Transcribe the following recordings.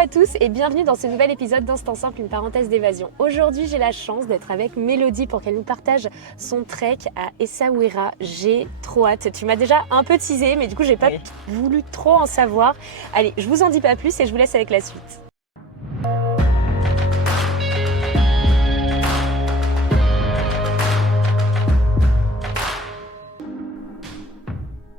à tous et bienvenue dans ce nouvel épisode d'Instant Simple, une parenthèse d'évasion. Aujourd'hui, j'ai la chance d'être avec Mélodie pour qu'elle nous partage son trek à Essaouira. J'ai trop hâte. Tu m'as déjà un peu teasé, mais du coup, j'ai pas voulu trop en savoir. Allez, je vous en dis pas plus et je vous laisse avec la suite.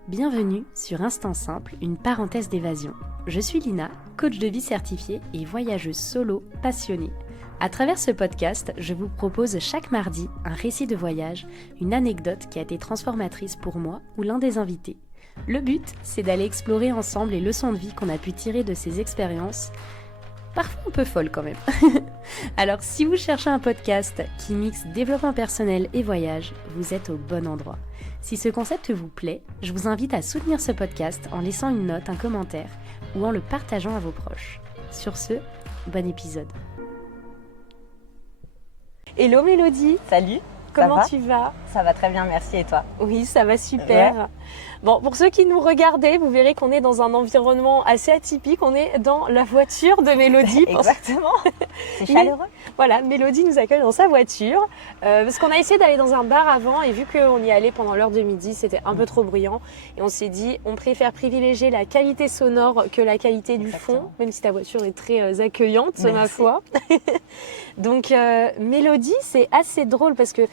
Bienvenue sur Instant Simple, une parenthèse d'évasion. Je suis Lina, coach de vie certifiée et voyageuse solo passionnée. À travers ce podcast, je vous propose chaque mardi un récit de voyage, une anecdote qui a été transformatrice pour moi ou l'un des invités. Le but, c'est d'aller explorer ensemble les leçons de vie qu'on a pu tirer de ces expériences, parfois un peu folles quand même. Alors si vous cherchez un podcast qui mixe développement personnel et voyage, vous êtes au bon endroit. Si ce concept vous plaît, je vous invite à soutenir ce podcast en laissant une note, un commentaire ou en le partageant à vos proches. Sur ce, bon épisode. Hello Mélodie. Salut. Comment tu vas ? Ça va très bien, merci. Et toi ? Oui, ça va super. Ouais. Bon, pour ceux qui nous regardaient, vous verrez qu'on est dans un environnement assez atypique. On est dans la voiture de Mélodie. Exactement. C'est chaleureux. Voilà, Mélodie nous accueille dans sa voiture. Parce qu'on a essayé d'aller dans un bar avant et vu qu'on y allait pendant l'heure de midi, c'était un peu trop bruyant. Et on s'est dit, on préfère privilégier la qualité sonore que la qualité du fond, même si ta voiture est très accueillante, ma foi. Donc, Mélodie, c'est assez drôle parce que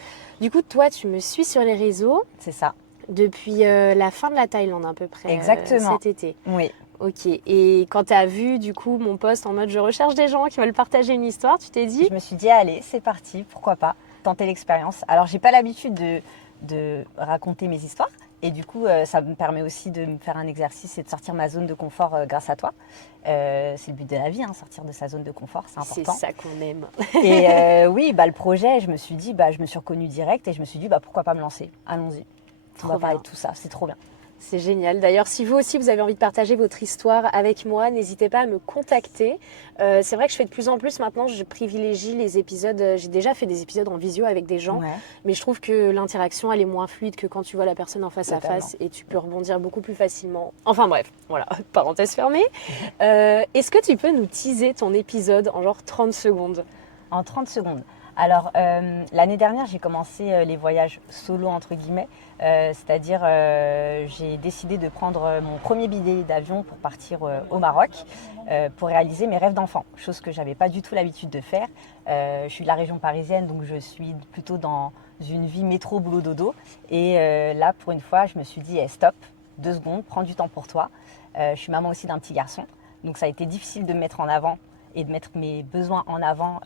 du coup, toi, tu me suis sur les réseaux. C'est ça. Depuis la fin de la Thaïlande à peu près. Exactement. Cet été. Oui. Ok. Et quand tu as vu du coup mon post en mode je recherche des gens qui veulent partager une histoire, tu t'es dit ? Je me suis dit allez, c'est parti, pourquoi pas, tenter l'expérience. Alors j'ai pas l'habitude de raconter mes histoires et du coup ça me permet aussi de me faire un exercice et de sortir ma zone de confort grâce à toi. C'est le but de la vie, hein, sortir de sa zone de confort, c'est important. C'est ça qu'on aime. Et oui, le projet, je me suis dit, je me suis reconnue direct et je me suis dit pourquoi pas me lancer, allons-y. On va parler de tout ça, c'est trop bien. C'est génial. D'ailleurs, si vous aussi, vous avez envie de partager votre histoire avec moi, n'hésitez pas à me contacter. C'est vrai que je fais de plus en plus maintenant, je privilégie les épisodes. J'ai déjà fait des épisodes en visio avec des gens, mais je trouve que l'interaction, elle est moins fluide que quand tu vois la personne en face à face et tu peux rebondir beaucoup plus facilement. Enfin bref, voilà, parenthèse fermée. Est-ce que tu peux nous teaser ton épisode en genre 30 secondes ? En 30 secondes. Alors, l'année dernière, j'ai commencé les voyages solo, entre guillemets. C'est-à-dire, j'ai décidé de prendre mon premier billet d'avion pour partir au Maroc pour réaliser mes rêves d'enfant, chose que je n'avais pas du tout l'habitude de faire. Je suis de la région parisienne, donc je suis plutôt dans une vie métro, boulot, dodo. Et là, pour une fois, je me suis dit, stop, 2 secondes, prends du temps pour toi. Je suis maman aussi d'un petit garçon, donc ça a été difficile de me mettre en avant et de mettre mes besoins en avant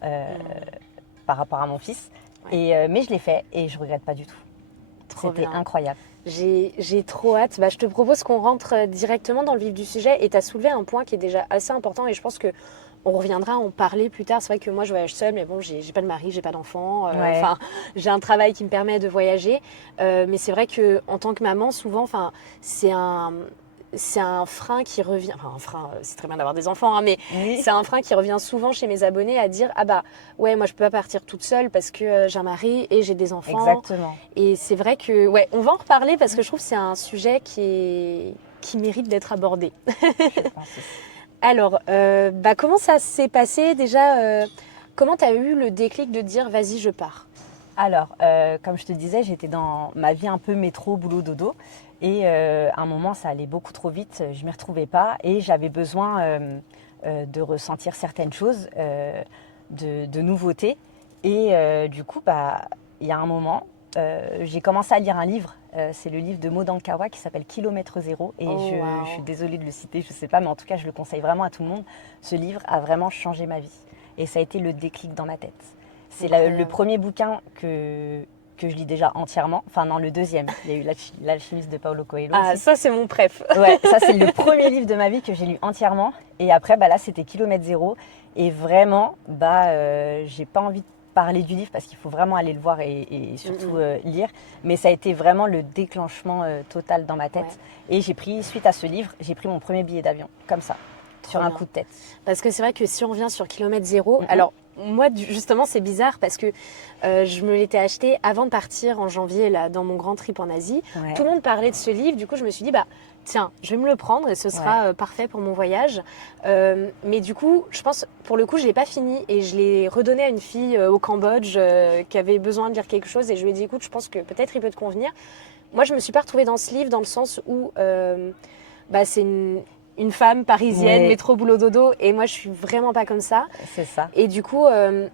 par rapport à mon fils. Mais je l'ai fait et je ne regrette pas du tout. C'était incroyable. J'ai trop hâte. Je te propose qu'on rentre directement dans le vif du sujet et tu as soulevé un point qui est déjà assez important et je pense qu'on reviendra à en parler plus tard. C'est vrai que moi, je voyage seule, mais bon, j'ai pas de mari, j'ai pas d'enfant. J'ai un travail qui me permet de voyager. Mais c'est vrai qu'en tant que maman, souvent, c'est un frein qui revient, enfin un frein, c'est très bien d'avoir des enfants, hein, mais c'est un frein qui revient souvent chez mes abonnés à dire ouais, moi je peux pas partir toute seule parce que j'ai un mari et j'ai des enfants. Exactement. Et c'est vrai que on va en reparler parce que je trouve que c'est un sujet qui mérite d'être abordé. Alors, comment ça s'est passé déjà comment tu as eu le déclic de dire vas-y, je pars ? Alors, comme je te disais, j'étais dans ma vie un peu métro, boulot, dodo. Et à un moment, ça allait beaucoup trop vite, je ne m'y retrouvais pas et j'avais besoin de ressentir certaines choses, de nouveautés. Et du coup, il y a un moment, j'ai commencé à lire un livre, c'est le livre de Maud Ankawa qui s'appelle Kilomètre Zéro. Et je suis désolée de le citer, je ne sais pas, mais en tout cas, je le conseille vraiment à tout le monde. Ce livre a vraiment changé ma vie et ça a été le déclic dans ma tête. C'est le premier bouquin que je lis déjà entièrement. Enfin non, le deuxième. Il y a eu L'Alchimiste de Paulo Coelho. Ah, ça c'est mon préf. Ouais, ça c'est le premier livre de ma vie que j'ai lu entièrement. Et après, là c'était Kilomètre Zéro. Et vraiment, j'ai pas envie de parler du livre parce qu'il faut vraiment aller le voir et surtout lire. Mais ça a été vraiment le déclenchement total dans ma tête. Ouais. Et suite à ce livre, j'ai pris mon premier billet d'avion, comme ça, sur un coup de tête. Parce que c'est vrai que si on revient sur Kilomètre Zéro, alors moi, justement, c'est bizarre parce que je me l'étais acheté avant de partir en janvier là, dans mon grand trip en Asie. Ouais. Tout le monde parlait de ce livre. Du coup, je me suis dit, tiens, je vais me le prendre et ce sera parfait pour mon voyage. Mais du coup, je pense, pour le coup, je ne l'ai pas fini et je l'ai redonné à une fille au Cambodge qui avait besoin de lire quelque chose et je lui ai dit, écoute, je pense que peut-être il peut te convenir. Moi, je ne me suis pas retrouvée dans ce livre dans le sens où c'est une femme parisienne, métro, boulot, dodo, et moi, je suis vraiment pas comme ça. C'est ça. Et du coup,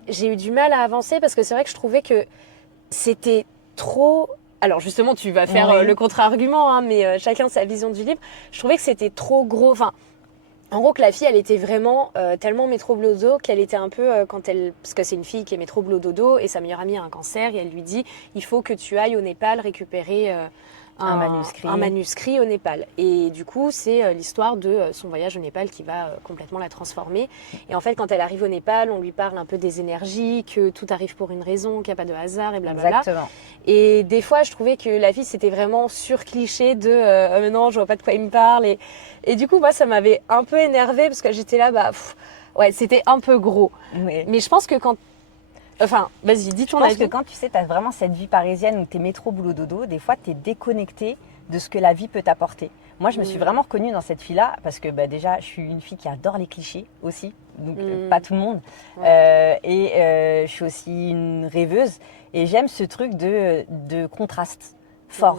j'ai eu du mal à avancer parce que c'est vrai que je trouvais que c'était trop... Alors justement, tu vas faire le contre-argument, hein, mais chacun sa vision du livre. Je trouvais que c'était trop gros. Enfin, en gros, que la fille, elle était vraiment tellement métro boulot dodo qu'elle était un peu parce que c'est une fille qui est métro boulot dodo et sa meilleure amie a un cancer et elle lui dit il faut que tu ailles au Népal récupérer un manuscrit au Népal. Et du coup, c'est l'histoire de son voyage au Népal qui va complètement la transformer. Et en fait, quand elle arrive au Népal, on lui parle un peu des énergies, que tout arrive pour une raison, qu'il n'y a pas de hasard et blablabla. Exactement. Et des fois, je trouvais que la fille, c'était vraiment sur-cliché de mais non, je vois pas de quoi il me parle. Et du coup, moi, ça m'avait un peu énervée parce que j'étais là, c'était un peu gros. Mais je pense que quand... Enfin, vas-y, dis ton avis. Je pense que quand tu sais, tu as vraiment cette vie parisienne où tu es métro, boulot, dodo, des fois, tu es déconnecté de ce que la vie peut t'apporter. Moi, je me suis vraiment reconnue dans cette fille-là parce que déjà, je suis une fille qui adore les clichés aussi, donc pas tout le monde. Je suis aussi une rêveuse et j'aime ce truc de contraste fort.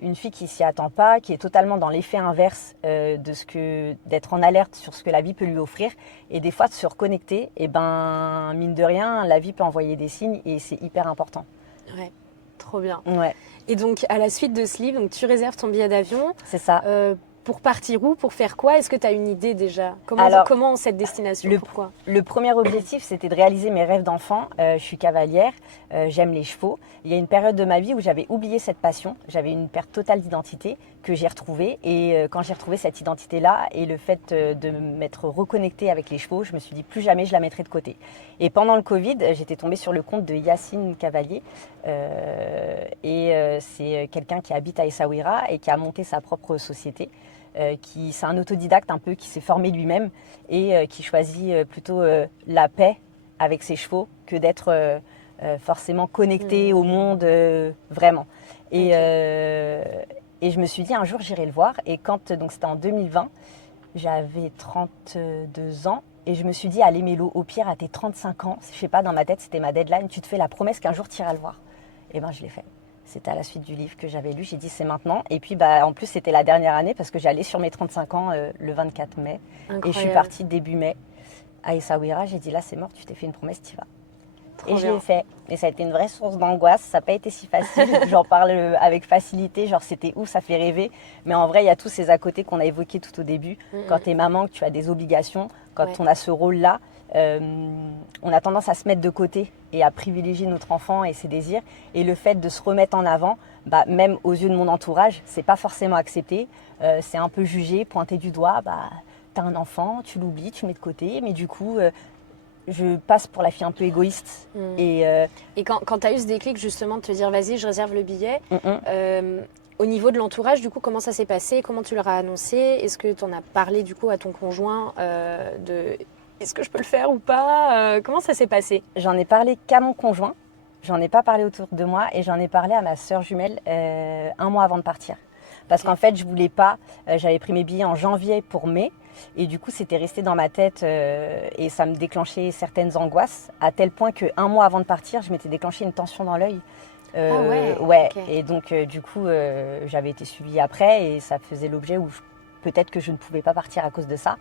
Une fille qui s'y attend pas, qui est totalement dans l'effet inverse d'être en alerte sur ce que la vie peut lui offrir et des fois de se reconnecter, et mine de rien, la vie peut envoyer des signes et c'est hyper important. Ouais, trop bien. Ouais. Et donc à la suite de ce livre, donc, tu réserves ton billet d'avion. C'est ça. Pour partir où? Pour faire quoi? Est-ce que tu as une idée déjà? Comment cette destination? Pourquoi? Le premier objectif, c'était de réaliser mes rêves d'enfant. Je suis cavalière, j'aime les chevaux. Il y a une période de ma vie où j'avais oublié cette passion. J'avais une perte totale d'identité que j'ai retrouvée. Et quand j'ai retrouvé cette identité-là et le fait de m'être reconnectée avec les chevaux, je me suis dit plus jamais je la mettrai de côté. Et pendant le Covid, j'étais tombée sur le compte de Yacine Cavalier. C'est quelqu'un qui habite à Essaouira et qui a monté sa propre société. C'est un autodidacte un peu qui s'est formé lui-même et qui choisit plutôt la paix avec ses chevaux que d'être forcément connecté au monde vraiment. Et je me suis dit un jour j'irai le voir et donc c'était en 2020, j'avais 32 ans et je me suis dit allez Mélo, au pire à tes 35 ans, je sais pas, dans ma tête c'était ma deadline, tu te fais la promesse qu'un jour tu iras le voir. Et je l'ai fait. C'était à la suite du livre que j'avais lu. J'ai dit c'est maintenant. Et puis en plus c'était la dernière année parce que j'allais sur mes 35 ans le 24 mai. Incroyable. Et je suis partie début mai à Essaouira. J'ai dit là c'est mort, tu t'es fait une promesse, tu y vas. Et je l'ai fait. Et ça a été une vraie source d'angoisse. Ça n'a pas été si facile. J'en parle avec facilité. Genre c'était ouf, ça fait rêver. Mais en vrai il y a tous ces à côté qu'on a évoqués tout au début. Quand tu es maman, que tu as des obligations, quand on a ce rôle-là. On a tendance à se mettre de côté et à privilégier notre enfant et ses désirs. Et le fait de se remettre en avant, même aux yeux de mon entourage, c'est pas forcément accepté. C'est un peu jugé, pointé du doigt. T'as un enfant, tu l'oublies, tu mets de côté. Mais du coup, je passe pour la fille un peu égoïste. Et quand tu as eu ce déclic justement de te dire vas-y, je réserve le billet, au niveau de l'entourage, du coup, comment ça s'est passé? Comment tu leur as annoncé? Est-ce que tu en as parlé du coup à ton conjoint est-ce que je peux le faire ou pas? Comment ça s'est passé? J'en ai parlé qu'à mon conjoint. J'en ai pas parlé autour de moi et j'en ai parlé à ma sœur jumelle un mois avant de partir. Parce qu'en fait, je voulais pas. J'avais pris mes billets en janvier pour mai et du coup, c'était resté dans ma tête et ça me déclenchait certaines angoisses à tel point qu'un mois avant de partir, je m'étais déclenché une tension dans l'œil. Ouais. Okay. Et donc du coup, j'avais été suivie après et ça faisait l'objet où peut-être que je ne pouvais pas partir à cause de ça.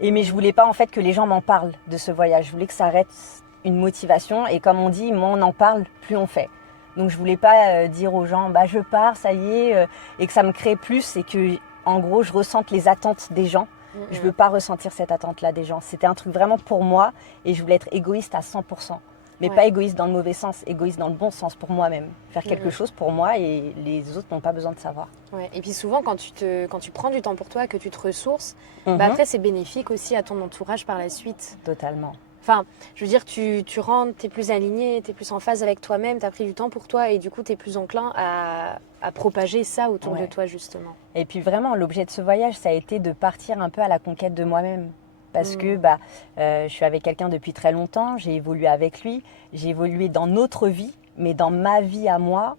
Mais je voulais pas en fait que les gens m'en parlent de ce voyage. Je voulais que ça reste une motivation et comme on dit, moins on en parle, plus on fait. Donc je voulais pas dire aux gens je pars, ça y est, et que ça me crée plus et que en gros je ressente les attentes des gens. Je veux pas ressentir cette attente-là des gens. C'était un truc vraiment pour moi et je voulais être égoïste à 100%. Mais pas égoïste dans le mauvais sens, égoïste dans le bon sens pour moi-même. Faire quelque chose pour moi et les autres n'ont pas besoin de savoir. Ouais. Et puis souvent, quand tu prends du temps pour toi, que tu te ressources, après c'est bénéfique aussi à ton entourage par la suite. Totalement. Enfin, je veux dire, tu rentres, tu es plus aligné, tu es plus en phase avec toi-même, tu as pris du temps pour toi et du coup, tu es plus enclin à propager ça autour de toi justement. Et puis vraiment, l'objet de ce voyage, ça a été de partir un peu à la conquête de moi-même. Parce que je suis avec quelqu'un depuis très longtemps, j'ai évolué avec lui, j'ai évolué dans notre vie, mais dans ma vie à moi,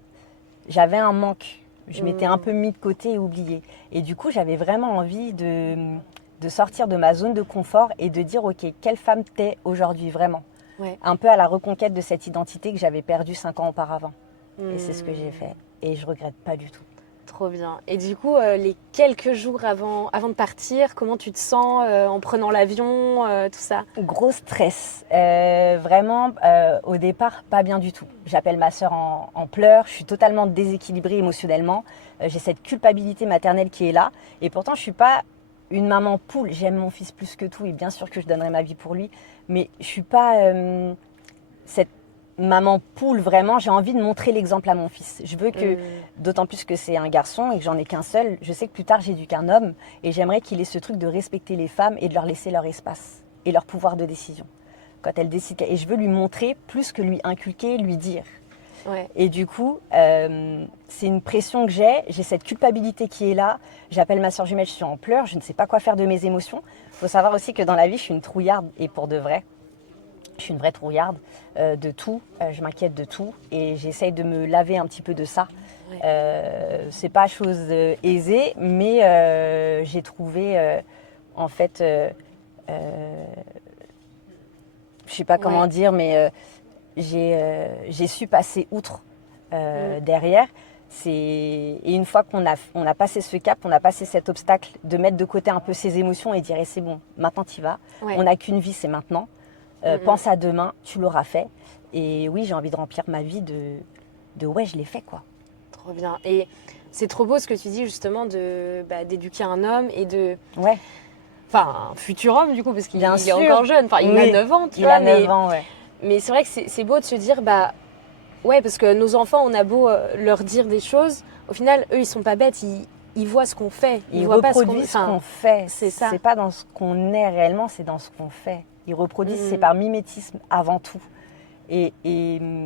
j'avais un manque Je m'étais un peu mis de côté et oubliée. Et du coup, j'avais vraiment envie de sortir de ma zone de confort et de dire, ok, quelle femme t'es aujourd'hui vraiment? Ouais. Un peu à la reconquête de cette identité que j'avais perdue 5 ans auparavant. Et c'est ce que j'ai fait. Et je regrette pas du tout. Trop bien. Et du coup, les quelques jours avant de partir, comment tu te sens en prenant l'avion, tout ça? Gros stress. Vraiment, au départ, pas bien du tout. J'appelle ma sœur en pleurs. Je suis totalement déséquilibrée émotionnellement. J'ai cette culpabilité maternelle qui est là. Et pourtant, je suis pas une maman poule. J'aime mon fils plus que tout. Et bien sûr que je donnerai ma vie pour lui. Mais je suis pas cette maman poule vraiment. J'ai envie de montrer l'exemple à mon fils. Je veux que, d'autant plus que c'est un garçon et que j'en ai qu'un seul, je sais que plus tard j'éduque un homme et j'aimerais qu'il ait ce truc de respecter les femmes et de leur laisser leur espace et leur pouvoir de décision quand elles décident. Et je veux lui montrer plus que lui inculquer, lui dire. Ouais. Et du coup, c'est une pression que j'ai cette culpabilité qui est là. J'appelle ma soeur jumelle, je suis en pleurs, je ne sais pas quoi faire de mes émotions. Il faut savoir aussi que dans la vie, je suis une trouillarde et pour de vrai. Je suis une vraie trouillarde de tout, je m'inquiète de tout et j'essaye de me laver un petit peu de ça. Ouais. C'est pas chose aisée, mais j'ai trouvé en fait, je sais pas comment dire, mais j'ai su passer outre derrière. Et une fois qu'on a passé ce cap, on a passé cet obstacle de mettre de côté un peu ses émotions et dire c'est bon, maintenant t'y vas. Ouais. On n'a qu'une vie, c'est maintenant. Pense à demain, tu l'auras fait. Et oui, j'ai envie de remplir ma vie de ouais, je l'ai fait quoi. Trop bien. Et c'est trop beau ce que tu dis justement d'éduquer un homme et de... Ouais. Enfin, un futur homme du coup, parce qu'il est sûr. encore jeune. Enfin, il a 9 ans, tu il vois. Il a 9 ans, ouais. Mais c'est vrai que c'est beau de se dire, ouais, parce que nos enfants, on a beau leur dire des choses, au final, eux, ils sont pas bêtes, ils voient ce qu'on fait. Ils reproduisent ce qu'on fait. C'est ça. C'est pas dans ce qu'on est réellement, c'est dans ce qu'on fait. Ils reproduisent, c'est par mimétisme avant tout. Et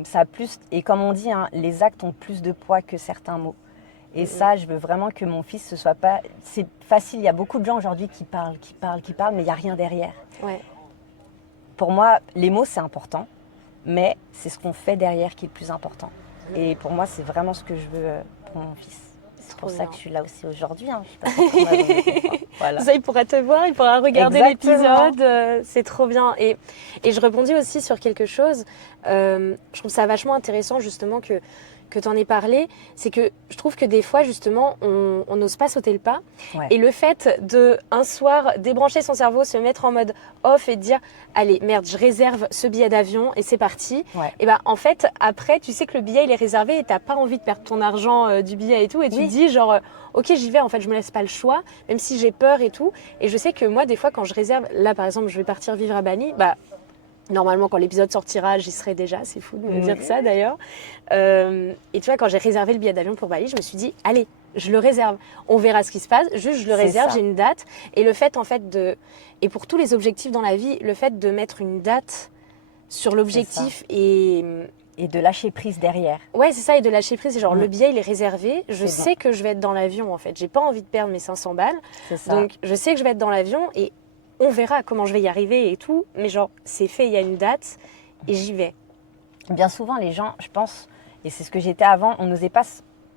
ça a plus, et comme on dit, hein, les actes ont plus de poids que certains mots. Et ça, je veux vraiment que mon fils, ce soit pas... C'est facile, il y a beaucoup de gens aujourd'hui qui parlent, mais il n'y a rien derrière. Ouais. Pour moi, les mots, c'est important, mais c'est ce qu'on fait derrière qui est le plus important. Et pour moi, c'est vraiment ce que je veux pour mon fils. C'est pour ça que je suis là aussi aujourd'hui. Hein. Voilà. Ça, il pourra te voir, il pourra regarder l'épisode. C'est trop bien. Et je rebondis aussi sur quelque chose. Je trouve ça vachement intéressant justement que tu en aies parlé. C'est que je trouve que des fois, justement, on n'ose pas sauter le pas. Ouais. Et le fait de, un soir, débrancher son cerveau, se mettre en mode off et dire « Allez, merde, je réserve ce billet d'avion et c'est parti. Ouais. » Et en fait, après, tu sais que le billet, il est réservé et tu n'as pas envie de perdre ton argent du billet et tout. Et tu te dis genre « Ok, j'y vais. En fait, je me laisse pas le choix, même si j'ai peur et tout. » Et je sais que moi, des fois, quand je réserve... Là, par exemple, je vais partir vivre à Bali. Normalement, quand l'épisode sortira, j'y serai déjà. C'est fou de me dire ça, d'ailleurs. Et tu vois, quand j'ai réservé le billet d'avion pour Bali, je me suis dit, allez, je le réserve. On verra ce qui se passe. Juste, je le réserve, j'ai une date. Et le fait, en fait, et pour tous les objectifs dans la vie, le fait de mettre une date sur l'objectif et de lâcher prise derrière. Ouais, c'est ça, et de lâcher prise. C'est genre, le billet, il est réservé. Je sais que je vais être dans l'avion, en fait. J'ai pas envie de perdre mes 500 balles. C'est ça. Donc, je sais que je vais être dans l'avion et on verra comment je vais y arriver et tout, mais genre, c'est fait, il y a une date et j'y vais. Bien souvent, les gens, je pense, et c'est ce que j'étais avant, on n'osait pas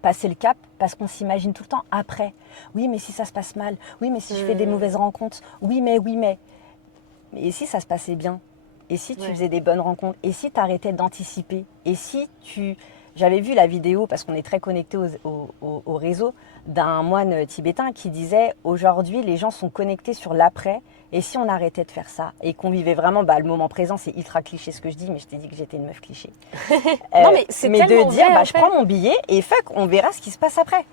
passer le cap parce qu'on s'imagine tout le temps après. Oui, mais si ça se passe mal. Oui, mais si je fais des mauvaises rencontres. Oui, mais. Et si ça se passait bien? Et si tu faisais des bonnes rencontres? Et si tu arrêtais d'anticiper? Et si tu... J'avais vu la vidéo, parce qu'on est très connectés au réseau, d'un moine tibétain qui disait « Aujourd'hui, les gens sont connectés sur l'après, et si on arrêtait de faire ça ?» Et qu'on vivait vraiment le moment présent, c'est ultra cliché ce que je dis, mais je t'ai dit que j'étais une meuf cliché. Non, mais c'est tellement de dire vrai, je prends mon billet, et fuck, on verra ce qui se passe après.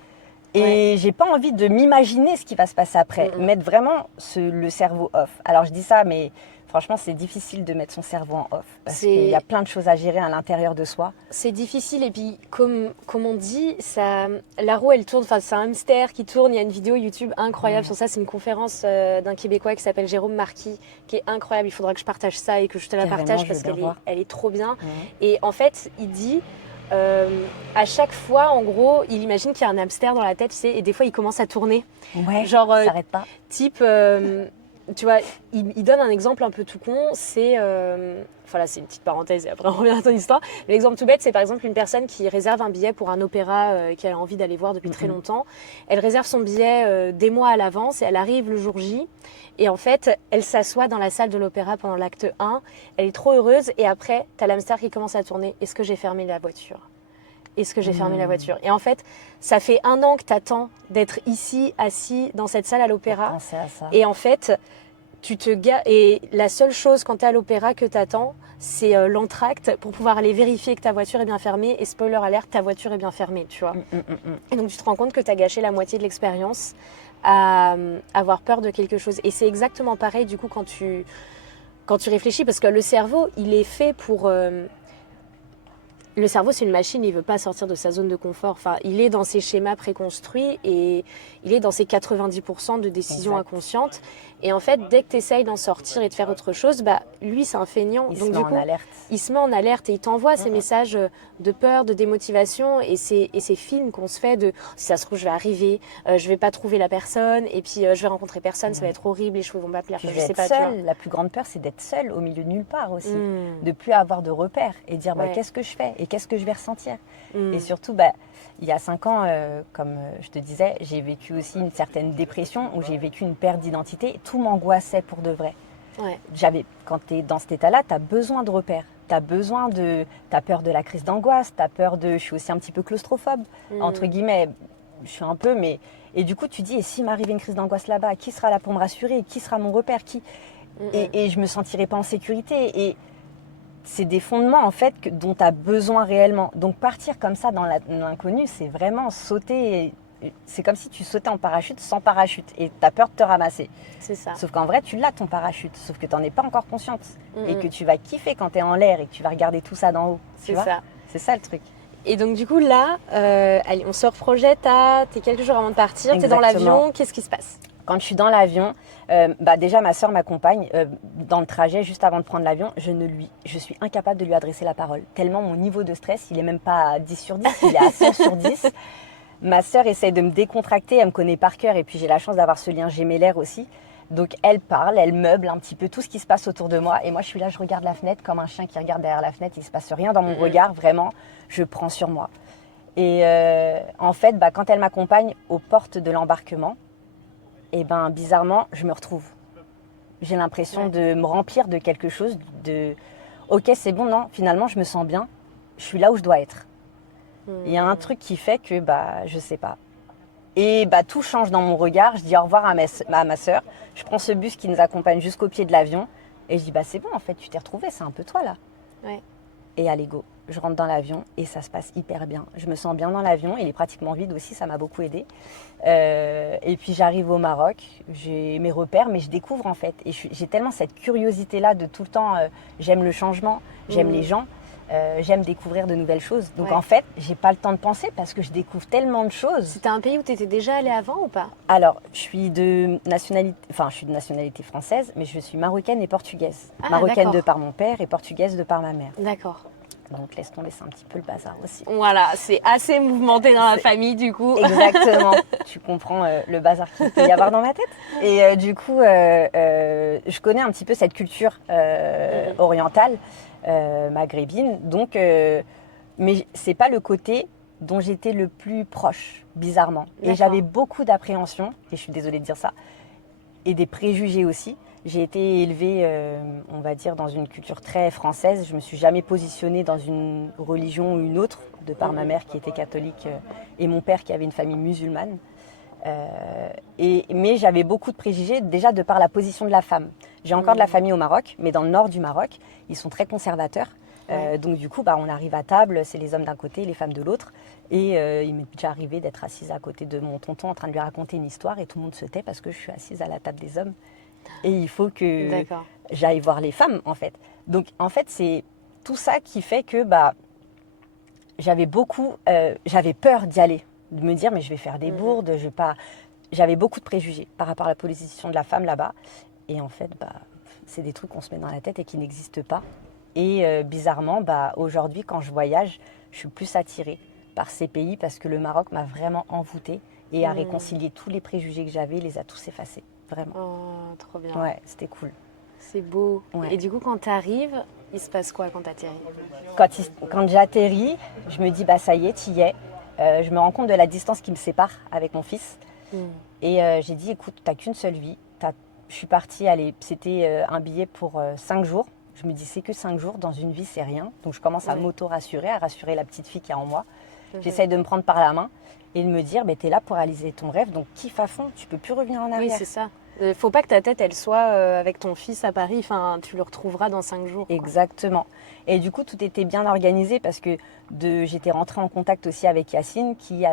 Et j'ai pas envie de m'imaginer ce qui va se passer après. Mettre vraiment le cerveau off. Alors je dis ça, mais... Franchement, c'est difficile de mettre son cerveau en off parce qu'il y a plein de choses à gérer à l'intérieur de soi. C'est difficile et puis, comme on dit, la roue, elle tourne. Enfin, c'est un hamster qui tourne. Il y a une vidéo YouTube incroyable sur ça. C'est une conférence d'un Québécois qui s'appelle Jérôme Marquis, qui est incroyable. Il faudra que je partage ça et que je te la partage parce qu'elle est trop bien. Et en fait, il dit... à chaque fois, en gros, il imagine qu'il y a un hamster dans la tête, tu sais, et des fois, il commence à tourner. Ouais, genre, ça s'arrête pas. Type... tu vois, il donne un exemple un peu tout con, c'est... Enfin là, c'est une petite parenthèse et après on revient à ton histoire. L'exemple tout bête, c'est par exemple une personne qui réserve un billet pour un opéra qu'elle a envie d'aller voir depuis très longtemps. Elle réserve son billet des mois à l'avance et elle arrive le jour J. Et en fait, elle s'assoit dans la salle de l'opéra pendant l'acte 1. Elle est trop heureuse et après, t'as l'hamster qui commence à tourner. Est-ce que j'ai fermé la voiture ? Est-ce que j'ai fermé la voiture ? Et en fait, ça fait 1 an que t'attends d'être ici, assis dans cette salle à l'opéra. Penser à ça. Et en fait, et la seule chose quand t'es à l'opéra que t'attends, c'est l'entracte pour pouvoir aller vérifier que ta voiture est bien fermée. Et spoiler alert, ta voiture est bien fermée, tu vois. Et donc tu te rends compte que t'as gâché la moitié de l'expérience à avoir peur de quelque chose. Et c'est exactement pareil du coup quand tu réfléchis, parce que le cerveau, il est fait pour... Le cerveau, c'est une machine, il ne veut pas sortir de sa zone de confort. Enfin, il est dans ses schémas préconstruits et il est dans ses 90% de décisions inconscientes. Et en fait, dès que tu essayes d'en sortir et de faire autre chose, bah, lui, c'est un feignant. Il se met en alerte. Il se met en alerte et il t'envoie ces messages de peur, de démotivation et ces films qu'on se fait de si ça se trouve, je vais arriver, je ne vais pas trouver la personne et puis je vais rencontrer personne, ça va être horrible, les choses vont pas plaire. Puis je sais pas, seule. La plus grande peur, c'est d'être seule au milieu de nulle part aussi. De plus avoir de repères et dire qu'est-ce que je fais et qu'est-ce que je vais ressentir. Et surtout, il y a 5 ans, comme je te disais, j'ai vécu aussi une certaine dépression où j'ai vécu une perte d'identité. Tout m'angoissait pour de vrai. Ouais. Quand tu es dans cet état-là, tu as besoin de repères. Tu as peur de la crise d'angoisse, tu as peur de... Je suis aussi un petit peu claustrophobe, entre guillemets. Je suis un peu, mais... Et du coup, tu dis, et s'il m'arrivait une crise d'angoisse là-bas, qui sera là pour me rassurer ? Qui sera mon repère ? Et je me sentirais pas en sécurité. Et c'est des fondements, en fait, dont tu as besoin réellement. Donc, partir comme ça dans l'inconnu, c'est vraiment sauter... C'est comme si tu sautais en parachute sans parachute et tu as peur de te ramasser. C'est ça. Sauf qu'en vrai, tu l'as ton parachute, sauf que tu n'en es pas encore consciente. Et que tu vas kiffer quand tu es en l'air et que tu vas regarder tout ça d'en haut. C'est ça. C'est ça le truc. Et donc du coup là, allez, on se reprojette t'es quelques jours avant de partir, t'es dans l'avion, qu'est-ce qui se passe ? Quand je suis dans l'avion, déjà ma sœur m'accompagne dans le trajet juste avant de prendre l'avion. Je suis incapable de lui adresser la parole. Tellement mon niveau de stress, il n'est même pas à 10 sur 10, il est à 100 sur 10. Ma sœur essaie de me décontracter, elle me connaît par cœur et puis j'ai la chance d'avoir ce lien gémellaire aussi. Donc elle parle, elle meuble un petit peu tout ce qui se passe autour de moi. Et moi je suis là, je regarde la fenêtre comme un chien qui regarde derrière la fenêtre. Il ne se passe rien dans mon regard, vraiment, je prends sur moi. Et en fait, quand elle m'accompagne aux portes de l'embarquement, et bizarrement, je me retrouve. J'ai l'impression de me remplir de quelque chose, ok, c'est bon, non, finalement je me sens bien, je suis là où je dois être. Il y a un truc qui fait que, je sais pas. Et tout change dans mon regard. Je dis au revoir à ma sœur. Je prends ce bus qui nous accompagne jusqu'au pied de l'avion. Et je dis, c'est bon, en fait, tu t'es retrouvée, c'est un peu toi là. Ouais. Et allez, go. Je rentre dans l'avion et ça se passe hyper bien. Je me sens bien dans l'avion. Il est pratiquement vide aussi, ça m'a beaucoup aidée. Et puis j'arrive au Maroc. J'ai mes repères, mais je découvre en fait. Et j'ai tellement cette curiosité-là de tout le temps. J'aime le changement, j'aime les gens. J'aime découvrir de nouvelles choses. Donc en fait, j'ai pas le temps de penser parce que je découvre tellement de choses. C'était un pays où tu étais déjà allée avant ou pas ? Alors, je suis de nationalité française, mais je suis marocaine et portugaise. Marocaine de par mon père et portugaise de par ma mère. D'accord. Donc laisse tomber, c'est un petit peu le bazar aussi. Voilà, c'est assez mouvementé dans la famille du coup. Exactement. Tu comprends le bazar qu'il peut y avoir dans ma tête. Et du coup, je connais un petit peu cette culture orientale. Maghrébine, donc, mais c'est pas le côté dont j'étais le plus proche, bizarrement. Et j'avais beaucoup d'appréhension, et je suis désolée de dire ça, et des préjugés aussi. J'ai été élevée, on va dire, dans une culture très française. Je me suis jamais positionnée dans une religion ou une autre, de par ma mère qui était catholique et mon père qui avait une famille musulmane. Mais j'avais beaucoup de préjugés déjà de par la position de la femme. J'ai encore de la famille au Maroc, mais dans le nord du Maroc, ils sont très conservateurs. Donc du coup, on arrive à table, c'est les hommes d'un côté, les femmes de l'autre. Et il m'est déjà arrivé d'être assise à côté de mon tonton en train de lui raconter une histoire et tout le monde se tait parce que je suis assise à la table des hommes. Et il faut que j'aille voir les femmes, en fait. Donc en fait, c'est tout ça qui fait que j'avais peur d'y aller. De me dire, mais je vais faire des bourdes, je vais pas... J'avais beaucoup de préjugés par rapport à la position de la femme là-bas. Et en fait, c'est des trucs qu'on se met dans la tête et qui n'existent pas. Et bizarrement, aujourd'hui, quand je voyage, je suis plus attirée par ces pays parce que le Maroc m'a vraiment envoûtée et a réconcilié tous les préjugés que j'avais, les a tous effacés. vraiment. Oh, trop bien. Ouais, c'était cool. C'est beau. Ouais. Et du coup, quand tu arrives, il se passe quoi quand tu atterris? Quand j'atterris, je me dis, bah ça y est, t'y es. Je me rends compte de la distance qui me sépare avec mon fils. Et j'ai dit, écoute, t'as qu'une seule vie. Je suis partie, c'était un billet pour 5 jours. Je me dis, c'est que 5 jours, dans une vie, c'est rien. Donc je commence à m'auto-rassurer, à rassurer la petite fille qui est en moi. J'essaye de me prendre par la main et de me dire, bah, t'es là pour réaliser ton rêve, donc kiffe à fond, tu peux plus revenir en arrière. Oui, c'est ça. Faut pas que ta tête, elle soit avec ton fils à Paris. Enfin, tu le retrouveras dans 5 jours. Quoi. Exactement. Et du coup, tout était bien organisé parce que j'étais rentrée en contact aussi avec Yacine qui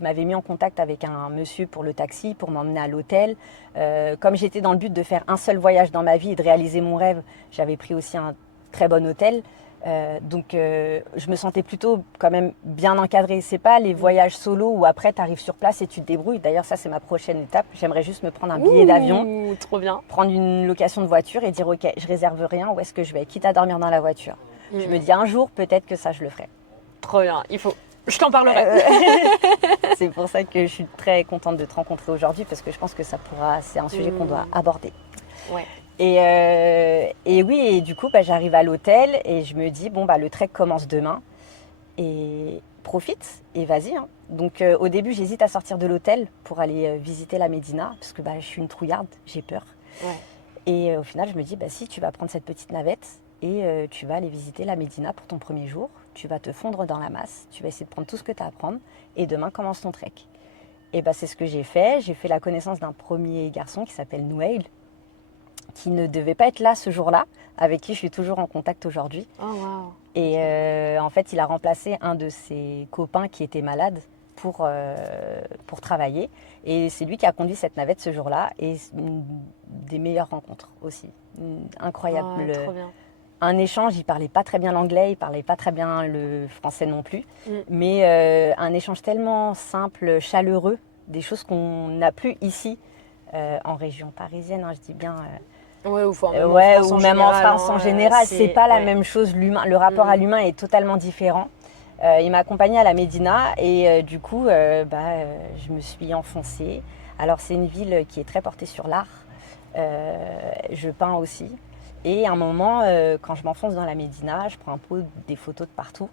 m'avait mis en contact avec un monsieur pour le taxi, pour m'emmener à l'hôtel. Comme j'étais dans le but de faire un seul voyage dans ma vie et de réaliser mon rêve, j'avais pris aussi un très bon hôtel. Donc je me sentais plutôt quand même bien encadrée. C'est pas les voyages solo où après tu arrives sur place et tu te débrouilles. D'ailleurs ça c'est ma prochaine étape. J'aimerais juste me prendre un billet d'avion, trop bien. prendre une location de voiture et dire ok je réserve rien, où est-ce que je vais, quitte à dormir dans la voiture. Je me dis un jour peut-être que ça je le ferai. Trop bien, je t'en parlerai. C'est pour ça que je suis très contente de te rencontrer aujourd'hui parce que je pense que c'est un sujet qu'on doit aborder. Ouais. Et oui, et du coup, j'arrive à l'hôtel et je me dis, bon, le trek commence demain. Et profite et vas-y. Hein. Donc au début, j'hésite à sortir de l'hôtel pour aller visiter la Médina parce que je suis une trouillarde, j'ai peur. Ouais. Et au final, je me dis, si, tu vas prendre cette petite navette et tu vas aller visiter la Médina pour ton premier jour. Tu vas te fondre dans la masse, tu vas essayer de prendre tout ce que tu as à prendre et demain commence ton trek. Et c'est ce que j'ai fait. J'ai fait la connaissance d'un premier garçon qui s'appelle Nouail, qui ne devait pas être là ce jour-là, avec qui je suis toujours en contact aujourd'hui. Oh, wow. Et en fait, il a remplacé un de ses copains qui était malade pour travailler. Et c'est lui qui a conduit cette navette ce jour-là. Et une des meilleures rencontres aussi. Incroyable. Oh, trop bien. Un échange, il parlait pas très bien l'anglais, il parlait pas très bien le français non plus. Mais un échange tellement simple, chaleureux, des choses qu'on n'a plus ici en région parisienne, hein, je dis bien... Ouais, ou même en France en général, c'est pas la même chose. Le rapport à l'humain est totalement différent. Il m'a accompagnée à la Médina et du coup, je me suis enfoncée. Alors c'est une ville qui est très portée sur l'art. Je peins aussi. Et à un moment, quand je m'enfonce dans la Médina, je prends un peu des photos de partout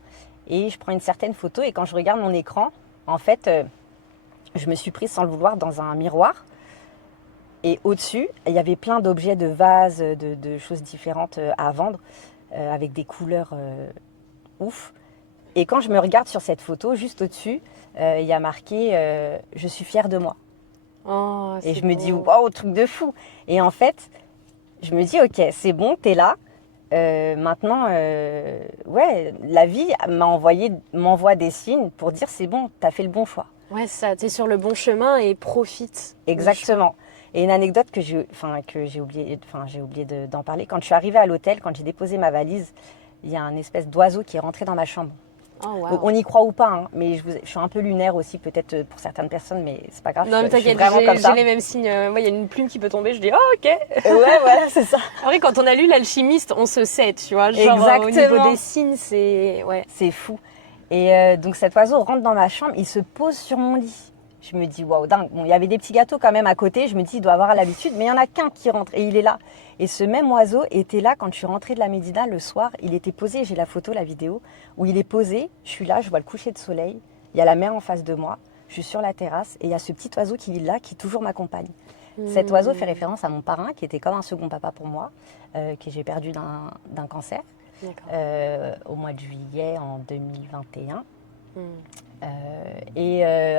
et je prends une certaine photo. Et quand je regarde mon écran, en fait, je me suis prise sans le vouloir dans un miroir. Et au-dessus, il y avait plein d'objets, de vases, de choses différentes à vendre, avec des couleurs ouf. Et quand je me regarde sur cette photo, juste au-dessus, il y a marqué « Je suis fière de moi oh, ». Et je me dis « Waouh, truc de fou !» Et en fait, je me dis « Ok, c'est bon, t'es là. Maintenant, la vie m'envoie des signes pour dire « C'est bon, t'as fait le bon choix ». Ouais, ça, t'es sur le bon chemin et profite. Exactement. Et une anecdote que j'ai oublié d'en parler. Quand je suis arrivée à l'hôtel, quand j'ai déposé ma valise, il y a un espèce d'oiseau qui est rentré dans ma chambre. Oh, wow. Donc, on y croit ou pas, hein, mais je suis un peu lunaire aussi, peut-être pour certaines personnes, mais c'est pas grave. Non, mais t'inquiète, j'ai les mêmes signes. Moi, il y a une plume qui peut tomber, je dis oh, ok. Ouais, voilà, c'est ça. Après, quand on a lu L'Alchimiste, on se sait, tu vois. Genre, exactement. Au niveau des signes, c'est. Ouais. C'est fou. Et donc, cet oiseau rentre dans ma chambre, il se pose sur mon lit. Je me dis, waouh, dingue. Bon, il y avait des petits gâteaux quand même à côté. Je me dis, il doit avoir l'habitude, mais il n'y en a qu'un qui rentre et il est là. Et ce même oiseau était là quand je suis rentrée de la Médina le soir. Il était posé, j'ai la photo, la vidéo, où il est posé. Je suis là, je vois le coucher de soleil. Il y a la mer en face de moi. Je suis sur la terrasse et il y a ce petit oiseau qui est là, qui toujours m'accompagne. Cet oiseau fait référence à mon parrain, qui était comme un second papa pour moi, que j'ai perdu d'un cancer au mois de juillet en 2021.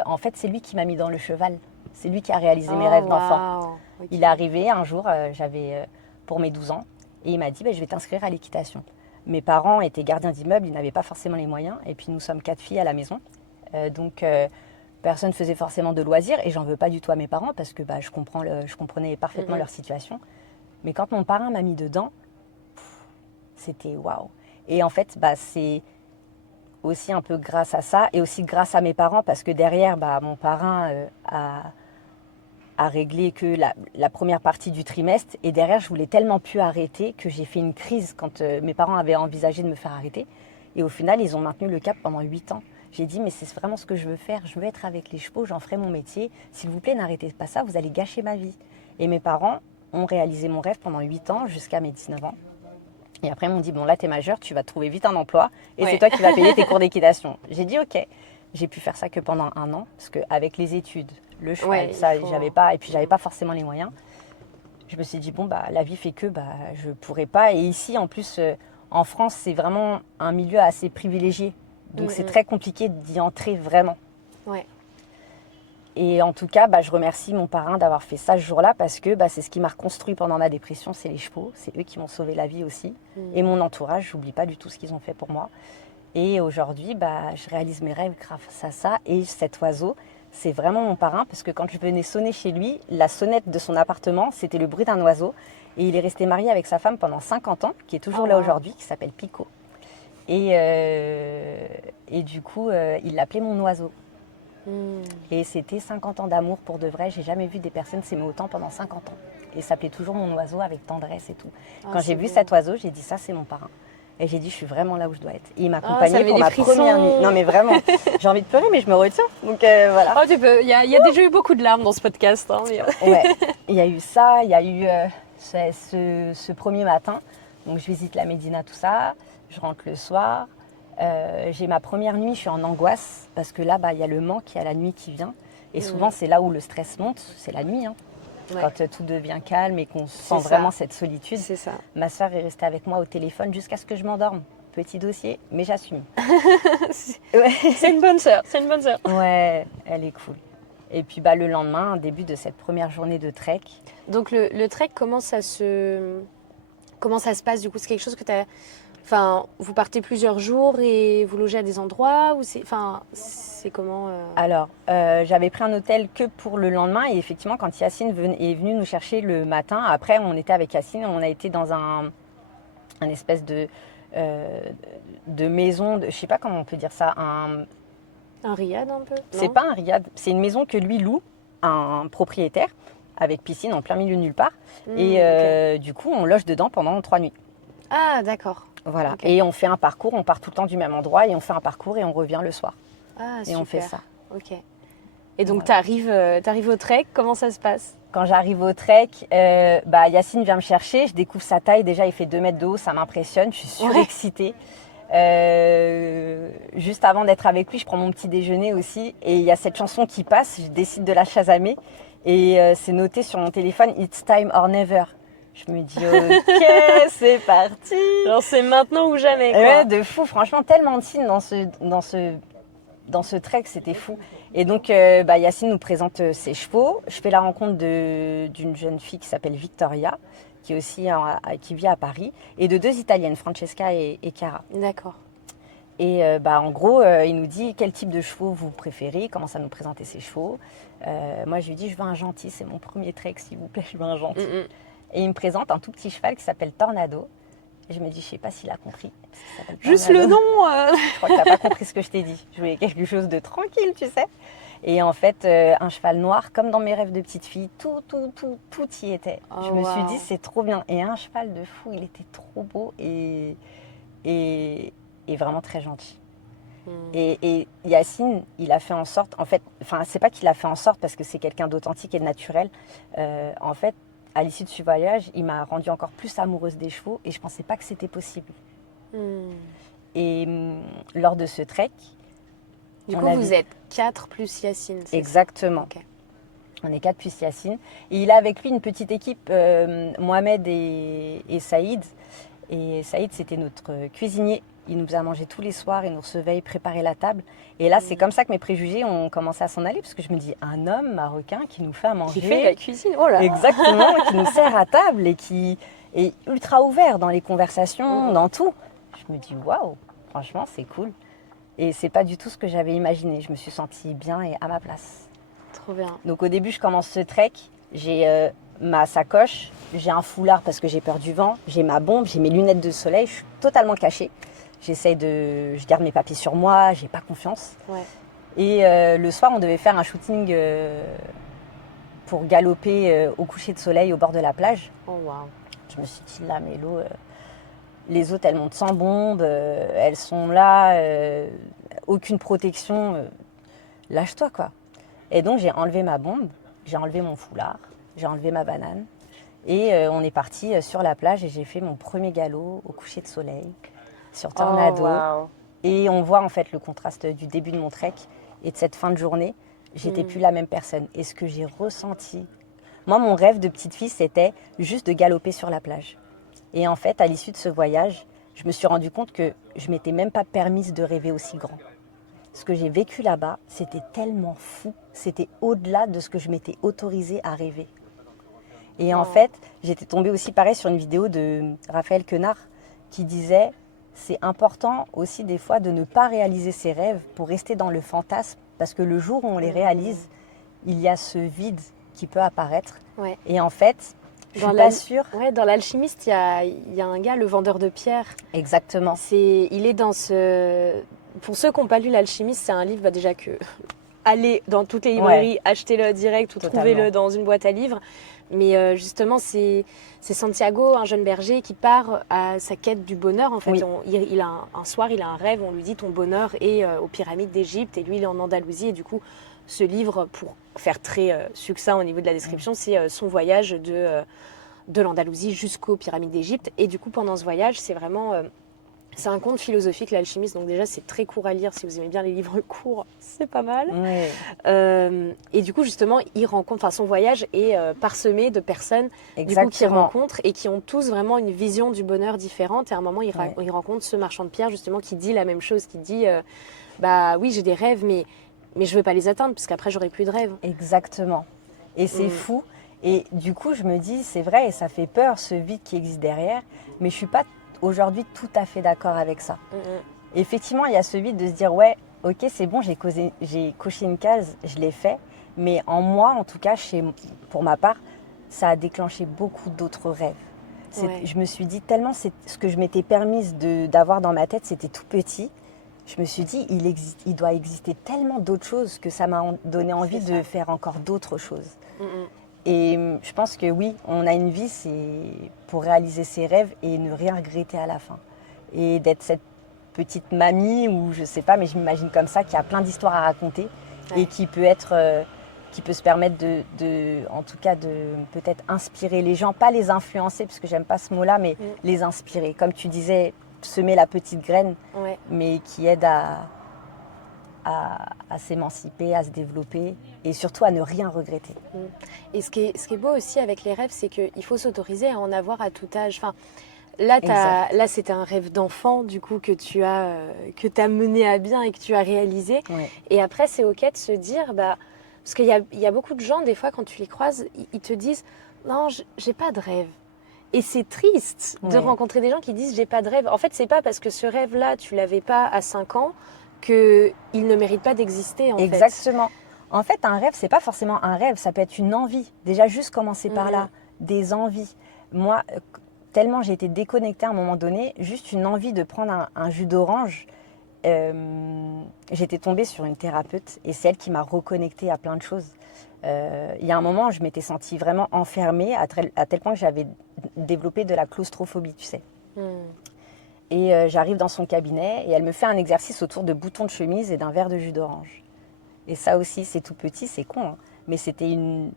En fait, c'est lui qui m'a mis dans le cheval. C'est lui qui a réalisé mes rêves d'enfant. Okay. Il est arrivé un jour, j'avais pour mes 12 ans, et il m'a dit je vais t'inscrire à l'équitation. Mes parents étaient gardiens d'immeuble, ils n'avaient pas forcément les moyens, et puis nous sommes 4 filles à la maison. Donc personne ne faisait forcément de loisirs, et j'en veux pas du tout à mes parents, parce que je comprenais parfaitement leur situation. Mais quand mon parrain m'a mis dedans, c'était waouh. Et en fait, c'est aussi un peu grâce à ça et aussi grâce à mes parents parce que derrière, mon parrain a réglé que la première partie du trimestre et derrière, je voulais tellement plus arrêter que j'ai fait une crise quand mes parents avaient envisagé de me faire arrêter et au final, ils ont maintenu le cap pendant 8 ans. J'ai dit, mais c'est vraiment ce que je veux faire, je veux être avec les chevaux, j'en ferai mon métier. S'il vous plaît, n'arrêtez pas ça, vous allez gâcher ma vie. Et mes parents ont réalisé mon rêve pendant 8 ans jusqu'à mes 19 ans. Et après, ils m'ont dit, bon là, t'es majeure, tu vas trouver vite un emploi et c'est toi qui vas payer tes cours d'équitation. J'ai dit, ok. J'ai pu faire ça que pendant 1 an, parce qu'avec les études, le cheval, ça, j'avais pas, et puis j'avais pas forcément les moyens. Je me suis dit, bon, bah, la vie fait que je pourrais pas. Et ici, en plus, en France, c'est vraiment un milieu assez privilégié. Donc, c'est très compliqué d'y entrer vraiment. Ouais. Et en tout cas, je remercie mon parrain d'avoir fait ça ce jour-là parce que c'est ce qui m'a reconstruit pendant ma dépression, c'est les chevaux. C'est eux qui m'ont sauvé la vie aussi. Et mon entourage, j'oublie pas du tout ce qu'ils ont fait pour moi. Et aujourd'hui, je réalise mes rêves grâce à ça. Et cet oiseau, c'est vraiment mon parrain parce que quand je venais sonner chez lui, la sonnette de son appartement, c'était le bruit d'un oiseau. Et il est resté marié avec sa femme pendant 50 ans, qui est toujours là aujourd'hui, qui s'appelle Pico. Et du coup, il l'appelait mon oiseau. Et c'était 50 ans d'amour pour de vrai. J'ai jamais vu des personnes s'aimer autant pendant 50 ans. Et il s'appelait toujours mon oiseau avec tendresse et tout. Quand j'ai vu cet oiseau, j'ai dit ça, c'est mon parrain. Et j'ai dit, je suis vraiment là où je dois être. Et il m'accompagnait pour ma première nuit. Non, mais vraiment, j'ai envie de pleurer, mais je me retiens. Donc voilà. Oh, tu peux. Il y a déjà eu beaucoup de larmes dans ce podcast. Hein, mais... Ouais, il y a eu ça, il y a eu ce premier matin. Donc je visite la Médina, tout ça. Je rentre le soir. J'ai ma première nuit, je suis en angoisse. Parce que là, il y a le manque, il y a la nuit qui vient. Et souvent, c'est là où le stress monte, c'est la nuit. Hein. Ouais. Quand tout devient calme et qu'on sent vraiment cette solitude. C'est ça. Ma soeur est restée avec moi au téléphone jusqu'à ce que je m'endorme. Petit dossier, mais j'assume. C'est une bonne sœur, c'est une bonne sœur. Ouais, elle est cool. Et puis le lendemain, début de cette première journée de trek. Donc le trek, comment ça se passe du coup? C'est quelque chose que tu as... Enfin, vous partez plusieurs jours et vous logez à des endroits ou c'est comment Alors, j'avais pris un hôtel que pour le lendemain et effectivement, quand Yacine est venu nous chercher le matin, après, on était avec Yacine, on a été dans un espèce de maison, je sais pas comment on peut dire ça, un riad un peu? C'est pas un riad, c'est une maison que lui loue, un propriétaire, avec piscine en plein milieu de nulle part. Et du coup, on loge dedans pendant 3 nuits. Ah, d'accord. Voilà, et on fait un parcours, on part tout le temps du même endroit et on fait un parcours et on revient le soir. Ah, et super. on fait ça. Ok. Et donc, t'arrives au trek, comment ça se passe? Quand j'arrive au trek, Yacine vient me chercher, je découvre sa taille, déjà il fait 2 mètres de haut, ça m'impressionne, je suis surexcitée. Juste avant d'être avec lui, je prends mon petit déjeuner aussi et il y a cette chanson qui passe, je décide de la chasamer et c'est noté sur mon téléphone « It's time or never ». Je me dis, ok, c'est parti. Genre, c'est maintenant ou jamais, quoi. Ouais, de fou. Franchement, tellement de signes dans ce trek, c'était fou. Et donc, Yacine nous présente ses chevaux. Je fais la rencontre d'une jeune fille qui s'appelle Victoria, qui vit à Paris, et de 2 Italiennes, Francesca et Chiara. D'accord. Et en gros, il nous dit quel type de chevaux vous préférez, il commence à nous présenter ses chevaux. Moi, je lui dis, je veux un gentil, c'est mon premier trek, s'il vous plaît, je veux un gentil. Et il me présente un tout petit cheval qui s'appelle Tornado. Et je me dis, je sais pas s'il a compris. Juste le nom Je crois que t'as pas compris ce que je t'ai dit. Je voulais quelque chose de tranquille, tu sais. Et en fait, un cheval noir, comme dans mes rêves de petite fille, tout y était. Je me suis dit, c'est trop bien. Et un cheval de fou, il était trop beau et vraiment très gentil. Et Yacine, il a fait en sorte, c'est pas qu'il a fait en sorte parce que c'est quelqu'un d'authentique et de naturel. En fait, à l'issue de ce voyage, il m'a rendue encore plus amoureuse des chevaux et je ne pensais pas que c'était possible. Et lors de ce trek... Du coup, vous êtes 4 plus Yacine, c'est Exactement. Ça? Okay. On est 4 plus Yacine. Et il a avec lui une petite équipe, Mohamed et Saïd. Et Saïd, c'était notre cuisinier. Il nous a mangé tous les soirs, il nous recevait, il préparait la table. Et là, c'est comme ça que mes préjugés ont commencé à s'en aller, parce que je me dis, un homme marocain qui nous fait à manger. Qui fait la cuisine, oh là. Exactement, qui nous sert à table et qui est ultra ouvert dans les conversations, dans tout. Je me dis, waouh, franchement, c'est cool. Et c'est pas du tout ce que j'avais imaginé. Je me suis sentie bien et à ma place. Trop bien. Donc au début, je commence ce trek. J'ai ma sacoche, j'ai un foulard parce que j'ai peur du vent, j'ai ma bombe, j'ai mes lunettes de soleil, je suis totalement cachée. Je garde mes papiers sur moi, j'ai pas confiance. Ouais. Et le soir, on devait faire un shooting pour galoper au coucher de soleil au bord de la plage. Oh waouh. Je me suis dit là, mais l'eau, les autres, elles montent sans bombe, elles sont là, aucune protection, lâche-toi quoi. Et donc j'ai enlevé ma bombe, j'ai enlevé mon foulard, j'ai enlevé ma banane et on est parti sur la plage et j'ai fait mon premier galop au coucher de soleil sur Tornado. Oh, wow. Et on voit en fait le contraste du début de mon trek et de cette fin de journée. J'étais plus la même personne. Et ce que j'ai ressenti, moi mon rêve de petite fille c'était juste de galoper sur la plage. Et en fait à l'issue de ce voyage, je me suis rendu compte que je m'étais même pas permise de rêver aussi grand. Ce que j'ai vécu là-bas, c'était tellement fou, c'était au-delà de ce que je m'étais autorisée à rêver. Et en fait, j'étais tombée aussi pareil sur une vidéo de Raphaël Quenard qui disait c'est important aussi des fois de ne pas réaliser ses rêves pour rester dans le fantasme parce que le jour où on les réalise, il y a ce vide qui peut apparaître. Ouais. Et en fait, je suis pas sûre. Ouais, dans l'alchimiste, il y a un gars, le vendeur de pierres. Exactement. Il est dans ce... Pour ceux qui n'ont pas lu l'alchimiste, c'est un livre déjà que... Allez dans toutes les librairies, achetez-le direct ou trouvez-le dans une boîte à livres. Mais justement, c'est Santiago, un jeune berger, qui part à sa quête du bonheur. En fait, un soir, il a un rêve, on lui dit ton bonheur est aux pyramides d'Égypte et lui, il est en Andalousie. Et du coup, ce livre, pour faire très succinct au niveau de la description, c'est son voyage de l'Andalousie jusqu'aux pyramides d'Égypte. Et du coup, pendant ce voyage, c'est vraiment... c'est un conte philosophique, l'alchimiste, donc déjà c'est très court à lire si vous aimez bien les livres courts, c'est pas mal. Et du coup justement, il rencontre, son voyage est parsemé de personnes du coup, qu'il rencontre et qui ont tous vraiment une vision du bonheur différente. Et à un moment, il rencontre ce marchand de pierre justement qui dit la même chose, qui dit bah oui j'ai des rêves mais je veux pas les atteindre parce qu'après j'aurai plus de rêves. Exactement. Et c'est fou. Et du coup je me dis c'est vrai et ça fait peur ce vide qui existe derrière, mais je suis pas aujourd'hui tout à fait d'accord avec ça. Effectivement, il y a ce vide de se dire ouais, ok, c'est bon, j'ai coché une case, je l'ai fait, mais en moi, en tout cas, pour ma part, ça a déclenché beaucoup d'autres rêves. Je me suis dit tellement, ce que je m'étais permise d'avoir dans ma tête, c'était tout petit. Je me suis dit, il doit exister tellement d'autres choses que ça m'a donné envie de faire encore d'autres choses. Et je pense que oui, on a une vie, c'est pour réaliser ses rêves et ne rien regretter à la fin. Et d'être cette petite mamie, ou je sais pas, mais je m'imagine comme ça, qui a plein d'histoires à raconter et qui peut se permettre en tout cas, de peut-être inspirer les gens, pas les influencer, parce que j'aime pas ce mot-là, mais les inspirer. Comme tu disais, semer la petite graine, mais qui aide à s'émanciper, à se développer et surtout à ne rien regretter. Et ce qui est beau aussi avec les rêves, c'est qu'il faut s'autoriser à en avoir à tout âge. Enfin, là, c'était un rêve d'enfant du coup que tu as mené à bien et que tu as réalisé. Et après, c'est ok de se dire, parce qu'il y a beaucoup de gens, des fois, quand tu les croises, ils te disent « Non, j'ai pas de rêve ». Et c'est triste de rencontrer des gens qui disent « J'ai pas de rêve ». En fait, c'est pas parce que ce rêve-là, tu l'avais pas à 5 ans qu'il ne mérite pas d'exister, en fait. Exactement. En fait, un rêve, c'est pas forcément un rêve, ça peut être une envie. Déjà, juste commencer par là, des envies. Moi, tellement j'ai été déconnectée à un moment donné, juste une envie de prendre un jus d'orange. J'étais tombée sur une thérapeute et c'est elle qui m'a reconnectée à plein de choses. Il y a un moment, je m'étais sentie vraiment enfermée à tel point que j'avais développé de la claustrophobie, tu sais. Et j'arrive dans son cabinet et elle me fait un exercice autour de boutons de chemise et d'un verre de jus d'orange. Et ça aussi, c'est tout petit, c'est con, hein, mais c'était une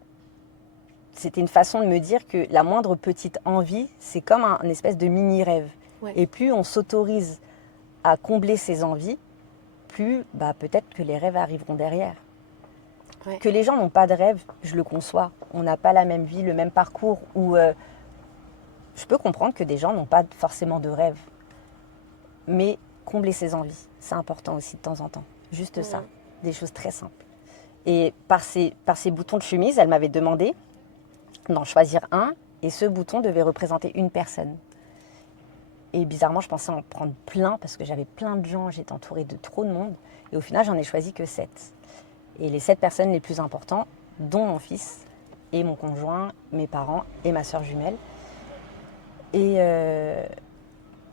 façon de me dire que la moindre petite envie, c'est comme un espèce de mini-rêve. Et plus on s'autorise à combler ses envies, plus peut-être que les rêves arriveront derrière. Que les gens n'ont pas de rêve, je le conçois. On n'a pas la même vie, le même parcours. Je peux comprendre que des gens n'ont pas forcément de rêve. Mais combler ses envies, c'est important aussi de temps en temps. Juste ça, des choses très simples. Et par ces boutons de chemise, elle m'avait demandé d'en choisir un. Et ce bouton devait représenter une personne. Et bizarrement, je pensais en prendre plein parce que j'avais plein de gens, j'étais entourée de trop de monde. Et au final, j'en ai choisi que 7. Et les 7 personnes les plus importantes, dont mon fils et mon conjoint, mes parents et ma sœur jumelle. Et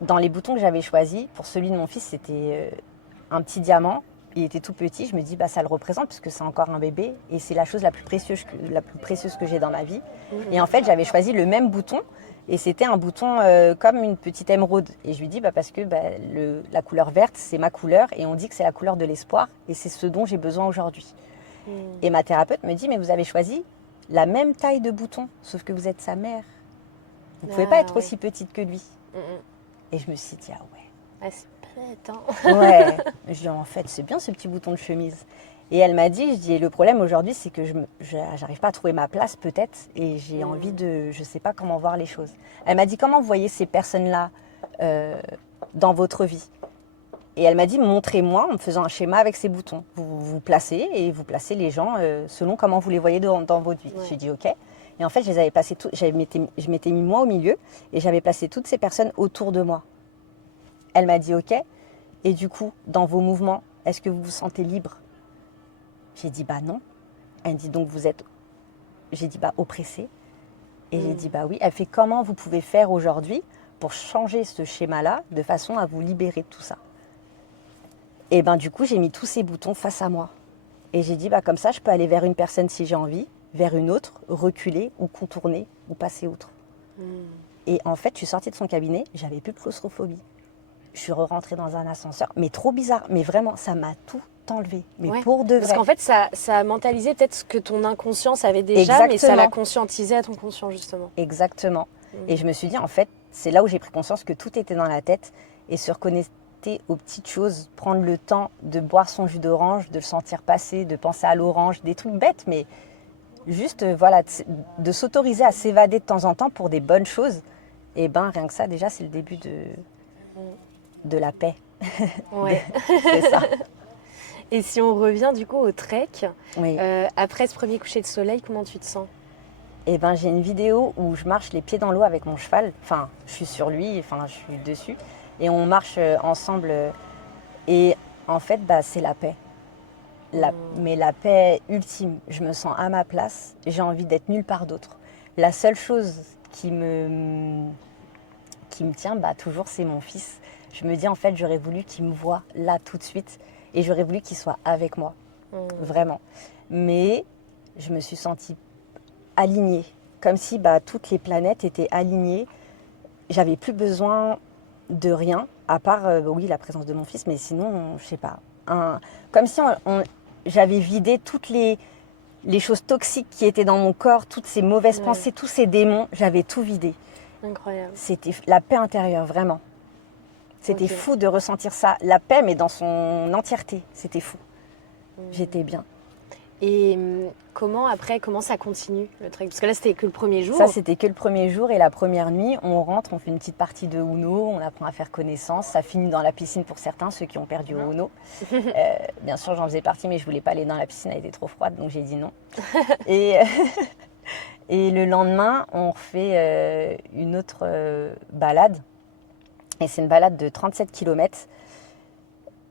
dans les boutons que j'avais choisis, pour celui de mon fils, c'était un petit diamant. Il était tout petit, je me dis ça le représente parce que c'est encore un bébé et c'est la chose la plus précieuse que j'ai dans ma vie. Et en fait, j'avais choisi le même bouton et c'était un bouton comme une petite émeraude. Et je lui dis parce que la couleur verte, c'est ma couleur et on dit que c'est la couleur de l'espoir et c'est ce dont j'ai besoin aujourd'hui. Et ma thérapeute me dit mais vous avez choisi la même taille de bouton, sauf que vous êtes sa mère. Vous ne pouvez pas être aussi petite que lui. Et je me suis dit, ah ouais. Ah, c'est bête, hein. Ouais. Je dis, en fait, c'est bien ce petit bouton de chemise. Et elle m'a dit, je dis, le problème aujourd'hui, c'est que je n'arrive pas à trouver ma place peut-être, et j'ai envie de, je ne sais pas comment voir les choses. Elle m'a dit, comment vous voyez ces personnes-là dans votre vie? Et elle m'a dit, montrez-moi en me faisant un schéma avec ces boutons. Vous placez, et vous placez les gens selon comment vous les voyez dans votre vie. J'ai dit, ok. Et en fait, je les avais placés je m'étais mis moi au milieu, et j'avais placé toutes ces personnes autour de moi. Elle m'a dit, ok. Et du coup, dans vos mouvements, est-ce que vous vous sentez libre? J'ai dit, bah non. Elle me dit, donc vous êtes, j'ai dit, bah oppressé. Et j'ai dit, bah oui. Elle fait, comment vous pouvez faire aujourd'hui pour changer ce schéma-là de façon à vous libérer de tout ça? Et ben du coup, j'ai mis tous ces boutons face à moi. Et j'ai dit, bah comme ça, je peux aller vers une personne si j'ai envie, vers une autre, reculer ou contourner ou passer outre. Et en fait, je suis sortie de son cabinet, j'avais plus de claustrophobie. Je suis rentrée dans un ascenseur, mais trop bizarre. Mais vraiment, ça m'a tout enlevé. Mais pour de vrai. Parce qu'en fait, ça a mentalisé peut-être ce que ton inconscience avait déjà, Exactement. mais ça l'a conscientisé à ton conscient, justement. Exactement. Et je me suis dit, en fait, c'est là où j'ai pris conscience que tout était dans la tête et se reconnecter aux petites choses, prendre le temps de boire son jus d'orange, de le sentir passer, de penser à l'orange, des trucs bêtes, mais juste, voilà, de s'autoriser à s'évader de temps en temps pour des bonnes choses. Et ben, rien que ça, déjà, c'est le début de la paix. Ouais. C'est ça. Et si on revient du coup au trek, Oui. après ce premier coucher de soleil, comment tu te sens? Et ben, j'ai une vidéo où je marche les pieds dans l'eau avec mon cheval. Enfin, je suis sur lui, enfin, je suis dessus. Et on marche ensemble. Et en fait, bah, c'est la paix. Mais la paix ultime. Je me sens à ma place. J'ai envie d'être nulle part d'autre. La seule chose qui me tient, bah, toujours, c'est mon fils. Je me dis, en fait, j'aurais voulu qu'il me voie là tout de suite. Et j'aurais voulu qu'il soit avec moi. Vraiment. Mais je me suis sentie alignée. Comme si bah, toutes les planètes étaient alignées. J'avais plus besoin de rien, à part, oui, la présence de mon fils. Mais sinon, je sais pas. Comme si j'avais vidé toutes les choses toxiques qui étaient dans mon corps, toutes ces mauvaises pensées, tous ces démons. J'avais tout vidé. Incroyable. C'était la paix intérieure, vraiment. C'était fou de ressentir ça. La paix, mais dans son entièreté. C'était fou. J'étais bien. Et comment ça continue, le trek? Parce que là, c'était que le premier jour. Ça, c'était que le premier jour. Et la première nuit, on rentre, on fait une petite partie de Uno, on apprend à faire connaissance. Ça finit dans la piscine pour certains, ceux qui ont perdu au Uno. Bien sûr, j'en faisais partie, mais je ne voulais pas aller dans la piscine, elle était trop froide, donc j'ai dit non. Et le lendemain, on refait une autre balade. Et c'est une balade de 37 km.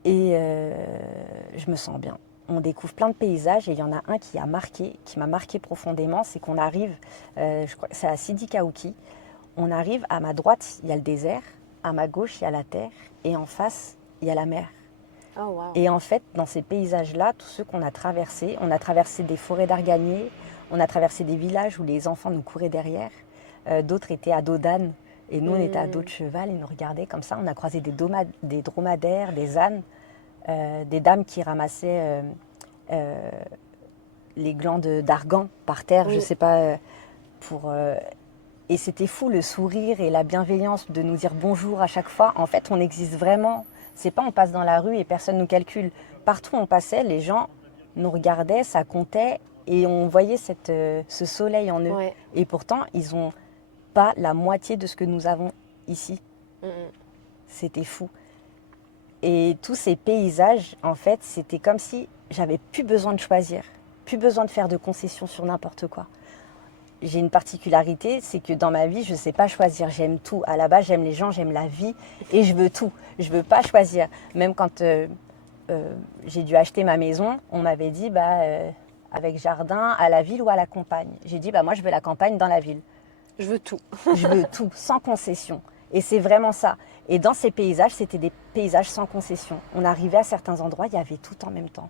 Et je me sens bien. On découvre plein de paysages et il y en a un qui m'a marqué profondément. C'est qu'on arrive, je crois que c'est à Sidi Kaouki. On arrive, à ma droite, il y a le désert. À ma gauche, il y a la terre. Et en face, il y a la mer. Oh, wow. Et en fait, dans ces paysages-là, tous ceux qu'on a traversés, on a traversé des forêts d'arganiers. On a traversé des villages où les enfants nous couraient derrière. D'autres étaient à dos d'âne. Et nous, on était à dos de cheval, ils nous regardaient comme ça. On a croisé des dromadaires, des ânes, des dames qui ramassaient les glands d'argan par terre, je ne sais pas, et c'était fou, le sourire et la bienveillance de nous dire bonjour à chaque fois. En fait, on existe vraiment. C'est pas on passe dans la rue et personne nous calcule. Partout où on passait, les gens nous regardaient, ça comptait, et on voyait ce soleil en eux. Ouais. Et pourtant, ils ont pas la moitié de ce que nous avons ici. C'était fou. Et tous ces paysages, en fait, c'était comme si j'avais plus besoin de choisir, plus besoin de faire de concessions sur n'importe quoi. J'ai une particularité, c'est que dans ma vie, je ne sais pas choisir. J'aime tout. À la base, j'aime les gens, j'aime la vie et je veux tout. Je ne veux pas choisir. Même quand j'ai dû acheter ma maison, on m'avait dit avec jardin, à la ville ou à la campagne. J'ai dit moi, je veux la campagne dans la ville. Je veux tout. Je veux tout, sans concession. Et c'est vraiment ça. Et dans ces paysages, c'était des paysages sans concession. On arrivait à certains endroits, il y avait tout en même temps.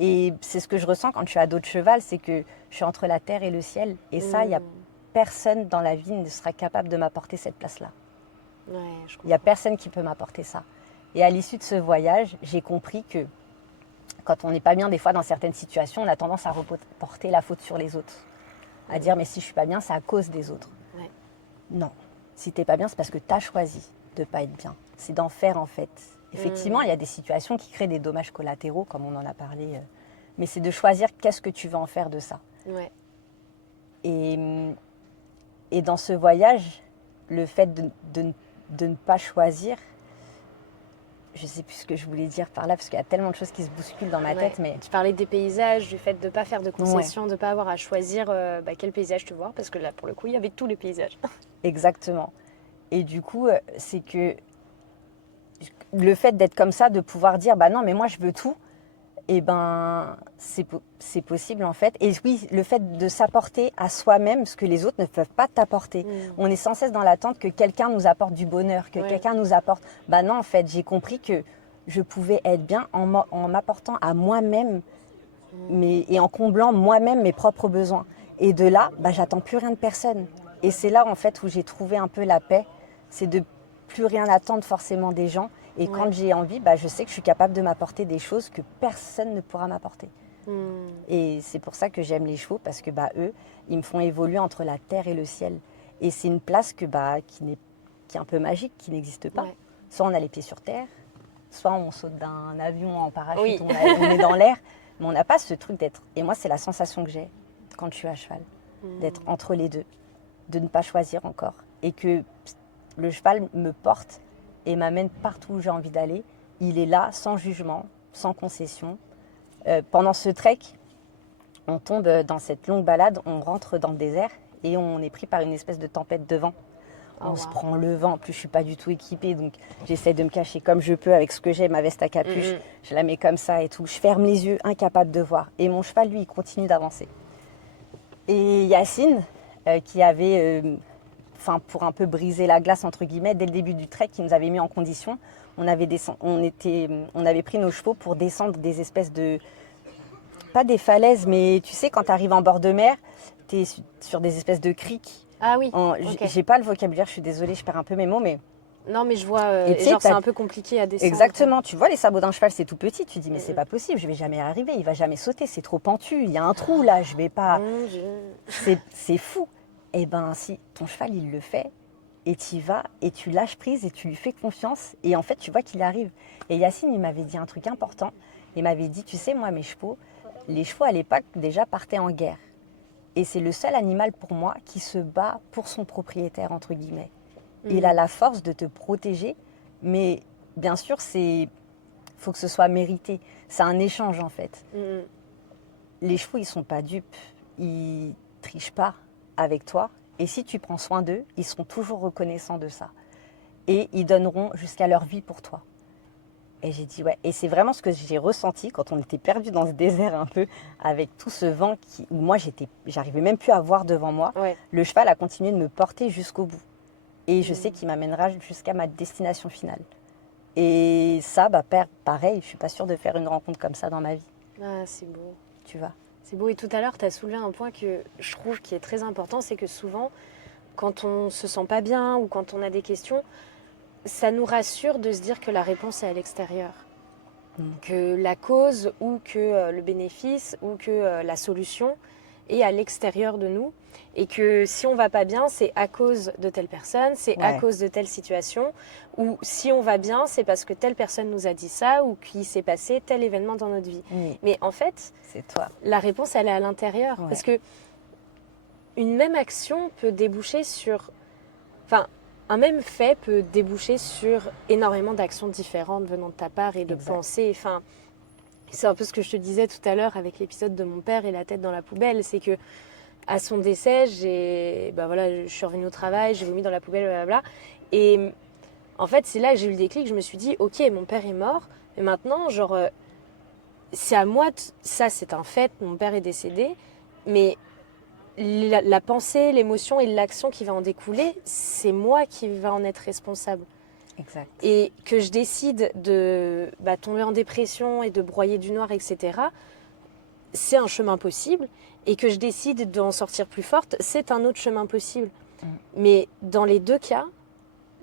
Et c'est ce que je ressens quand je suis à dos de cheval, c'est que je suis entre la terre et le ciel. Et ça, il n'y a personne dans la vie ne sera capable de m'apporter cette place-là. Ouais, il n'y a personne qui peut m'apporter ça. Et à l'issue de ce voyage, j'ai compris que quand on n'est pas bien, des fois, dans certaines situations, on a tendance à reporter la faute sur les autres. à dire mais si je suis pas bien, c'est à cause des autres. Ouais. Non, si t'es pas bien, c'est parce que tu as choisi de pas être bien. C'est d'en faire en fait. Effectivement, il y a des situations qui créent des dommages collatéraux, comme on en a parlé, mais c'est de choisir qu'est-ce que tu veux en faire de ça. Ouais. Et dans ce voyage, le fait de ne pas choisir, je ne sais plus ce que je voulais dire par là, parce qu'il y a tellement de choses qui se bousculent dans ma tête. Mais tu parlais des paysages, du fait de ne pas faire de concessions, de ne pas avoir à choisir quel paysage tu vois, parce que là, pour le coup, il y avait tous les paysages. Exactement. Et du coup, c'est que le fait d'être comme ça, de pouvoir dire, bah non, mais moi, je veux tout, et ben, c'est possible en fait. Et oui, le fait de s'apporter à soi-même ce que les autres ne peuvent pas t'apporter. On est sans cesse dans l'attente que quelqu'un nous apporte du bonheur, que quelqu'un nous apporte. Bah non, en fait, j'ai compris que je pouvais être bien en m'apportant à moi-même et en comblant moi-même mes propres besoins. Et de là, bah, j'attends plus rien de personne. Et c'est là en fait où j'ai trouvé un peu la paix, c'est de plus rien attendre forcément des gens. Et quand j'ai envie, bah, je sais que je suis capable de m'apporter des choses que personne ne pourra m'apporter. Et c'est pour ça que j'aime les chevaux, parce que bah, eux, ils me font évoluer entre la terre et le ciel. Et c'est une place qui est un peu magique, qui n'existe pas. Ouais. Soit on a les pieds sur terre, soit on saute d'un avion en parachute, on est dans l'air, mais on n'a pas ce truc d'être. Et moi, c'est la sensation que j'ai quand je suis à cheval, d'être entre les deux, de ne pas choisir encore. Et que le cheval me porte et m'amène partout où j'ai envie d'aller. Il est là, sans jugement, sans concession. Pendant ce trek, on tombe dans cette longue balade, on rentre dans le désert et on est pris par une espèce de tempête de vent. On se prend le vent. En plus, je ne suis pas du tout équipée, donc j'essaie de me cacher comme je peux avec ce que j'ai, ma veste à capuche. Je la mets comme ça et tout. Je ferme les yeux, incapable de voir. Et mon cheval, lui, il continue d'avancer. Et Yacine, qui avait... pour un peu briser la glace, entre guillemets, dès le début du trek, qui nous avait mis en condition. On avait pris nos chevaux pour descendre des espèces de... Pas des falaises, mais tu sais, quand tu arrives en bord de mer, tu es sur des espèces de criques. Ah oui, J'ai pas le vocabulaire, je suis désolée, je perds un peu mes mots, mais... Non, mais je vois, genre c'est un peu compliqué à descendre. Exactement, tu vois, les sabots d'un cheval, c'est tout petit. Tu dis, mais c'est pas possible, je vais jamais y arriver, il va jamais sauter, c'est trop pentu, il y a un trou là, je vais pas... C'est fou. Eh ben si, ton cheval, il le fait, et tu y vas, et tu lâches prise, et tu lui fais confiance, et en fait, tu vois qu'il arrive. Et Yacine, il m'avait dit un truc important. Il m'avait dit, tu sais, moi, les chevaux à l'époque, déjà, partaient en guerre. Et c'est le seul animal pour moi qui se bat pour son propriétaire, entre guillemets. Il a la force de te protéger, mais bien sûr, faut que ce soit mérité. C'est un échange, en fait. Les chevaux, ils sont pas dupes, ils trichent pas avec toi. Et si tu prends soin d'eux, ils seront toujours reconnaissants de ça. Et ils donneront jusqu'à leur vie pour toi. Et j'ai dit ouais. Et c'est vraiment ce que j'ai ressenti quand on était perdu dans ce désert un peu, avec tout ce vent où moi, j'arrivais même plus à voir devant moi. Ouais. Le cheval a continué de me porter jusqu'au bout. Et je sais qu'il m'amènera jusqu'à ma destination finale. Et ça, bah, pareil, je suis pas sûre de faire une rencontre comme ça dans ma vie. Ah, c'est beau. Tu vois. C'est beau. Et tout à l'heure, tu as soulevé un point que je trouve qui est très important, c'est que souvent, quand on se sent pas bien ou quand on a des questions, ça nous rassure de se dire que la réponse est à l'extérieur. Que la cause ou que le bénéfice ou que la solution est à l'extérieur de nous. Et que si on va pas bien, c'est à cause de telle personne, c'est à cause de telle situation. Ou si on va bien, c'est parce que telle personne nous a dit ça ou qu'il s'est passé tel événement dans notre vie. Mais en fait, c'est toi. La réponse, elle est à l'intérieur. Parce que une même action peut déboucher sur... Enfin, un même fait peut déboucher sur énormément d'actions différentes venant de ta part et de pensées. Enfin, c'est un peu ce que je te disais tout à l'heure avec l'épisode de mon père et la tête dans la poubelle. C'est que à son décès, je suis revenue au travail, j'ai vomi dans la poubelle, blablabla. Et en fait, c'est là que j'ai eu le déclic. Je me suis dit, ok, mon père est mort, mais maintenant, c'est à moi, ça c'est un fait, mon père est décédé, mais la pensée, l'émotion et l'action qui va en découler, c'est moi qui va en être responsable. Exact. Et que je décide de tomber en dépression et de broyer du noir, etc., c'est un chemin possible. Et que je décide d'en sortir plus forte, c'est un autre chemin possible. Mais dans les deux cas,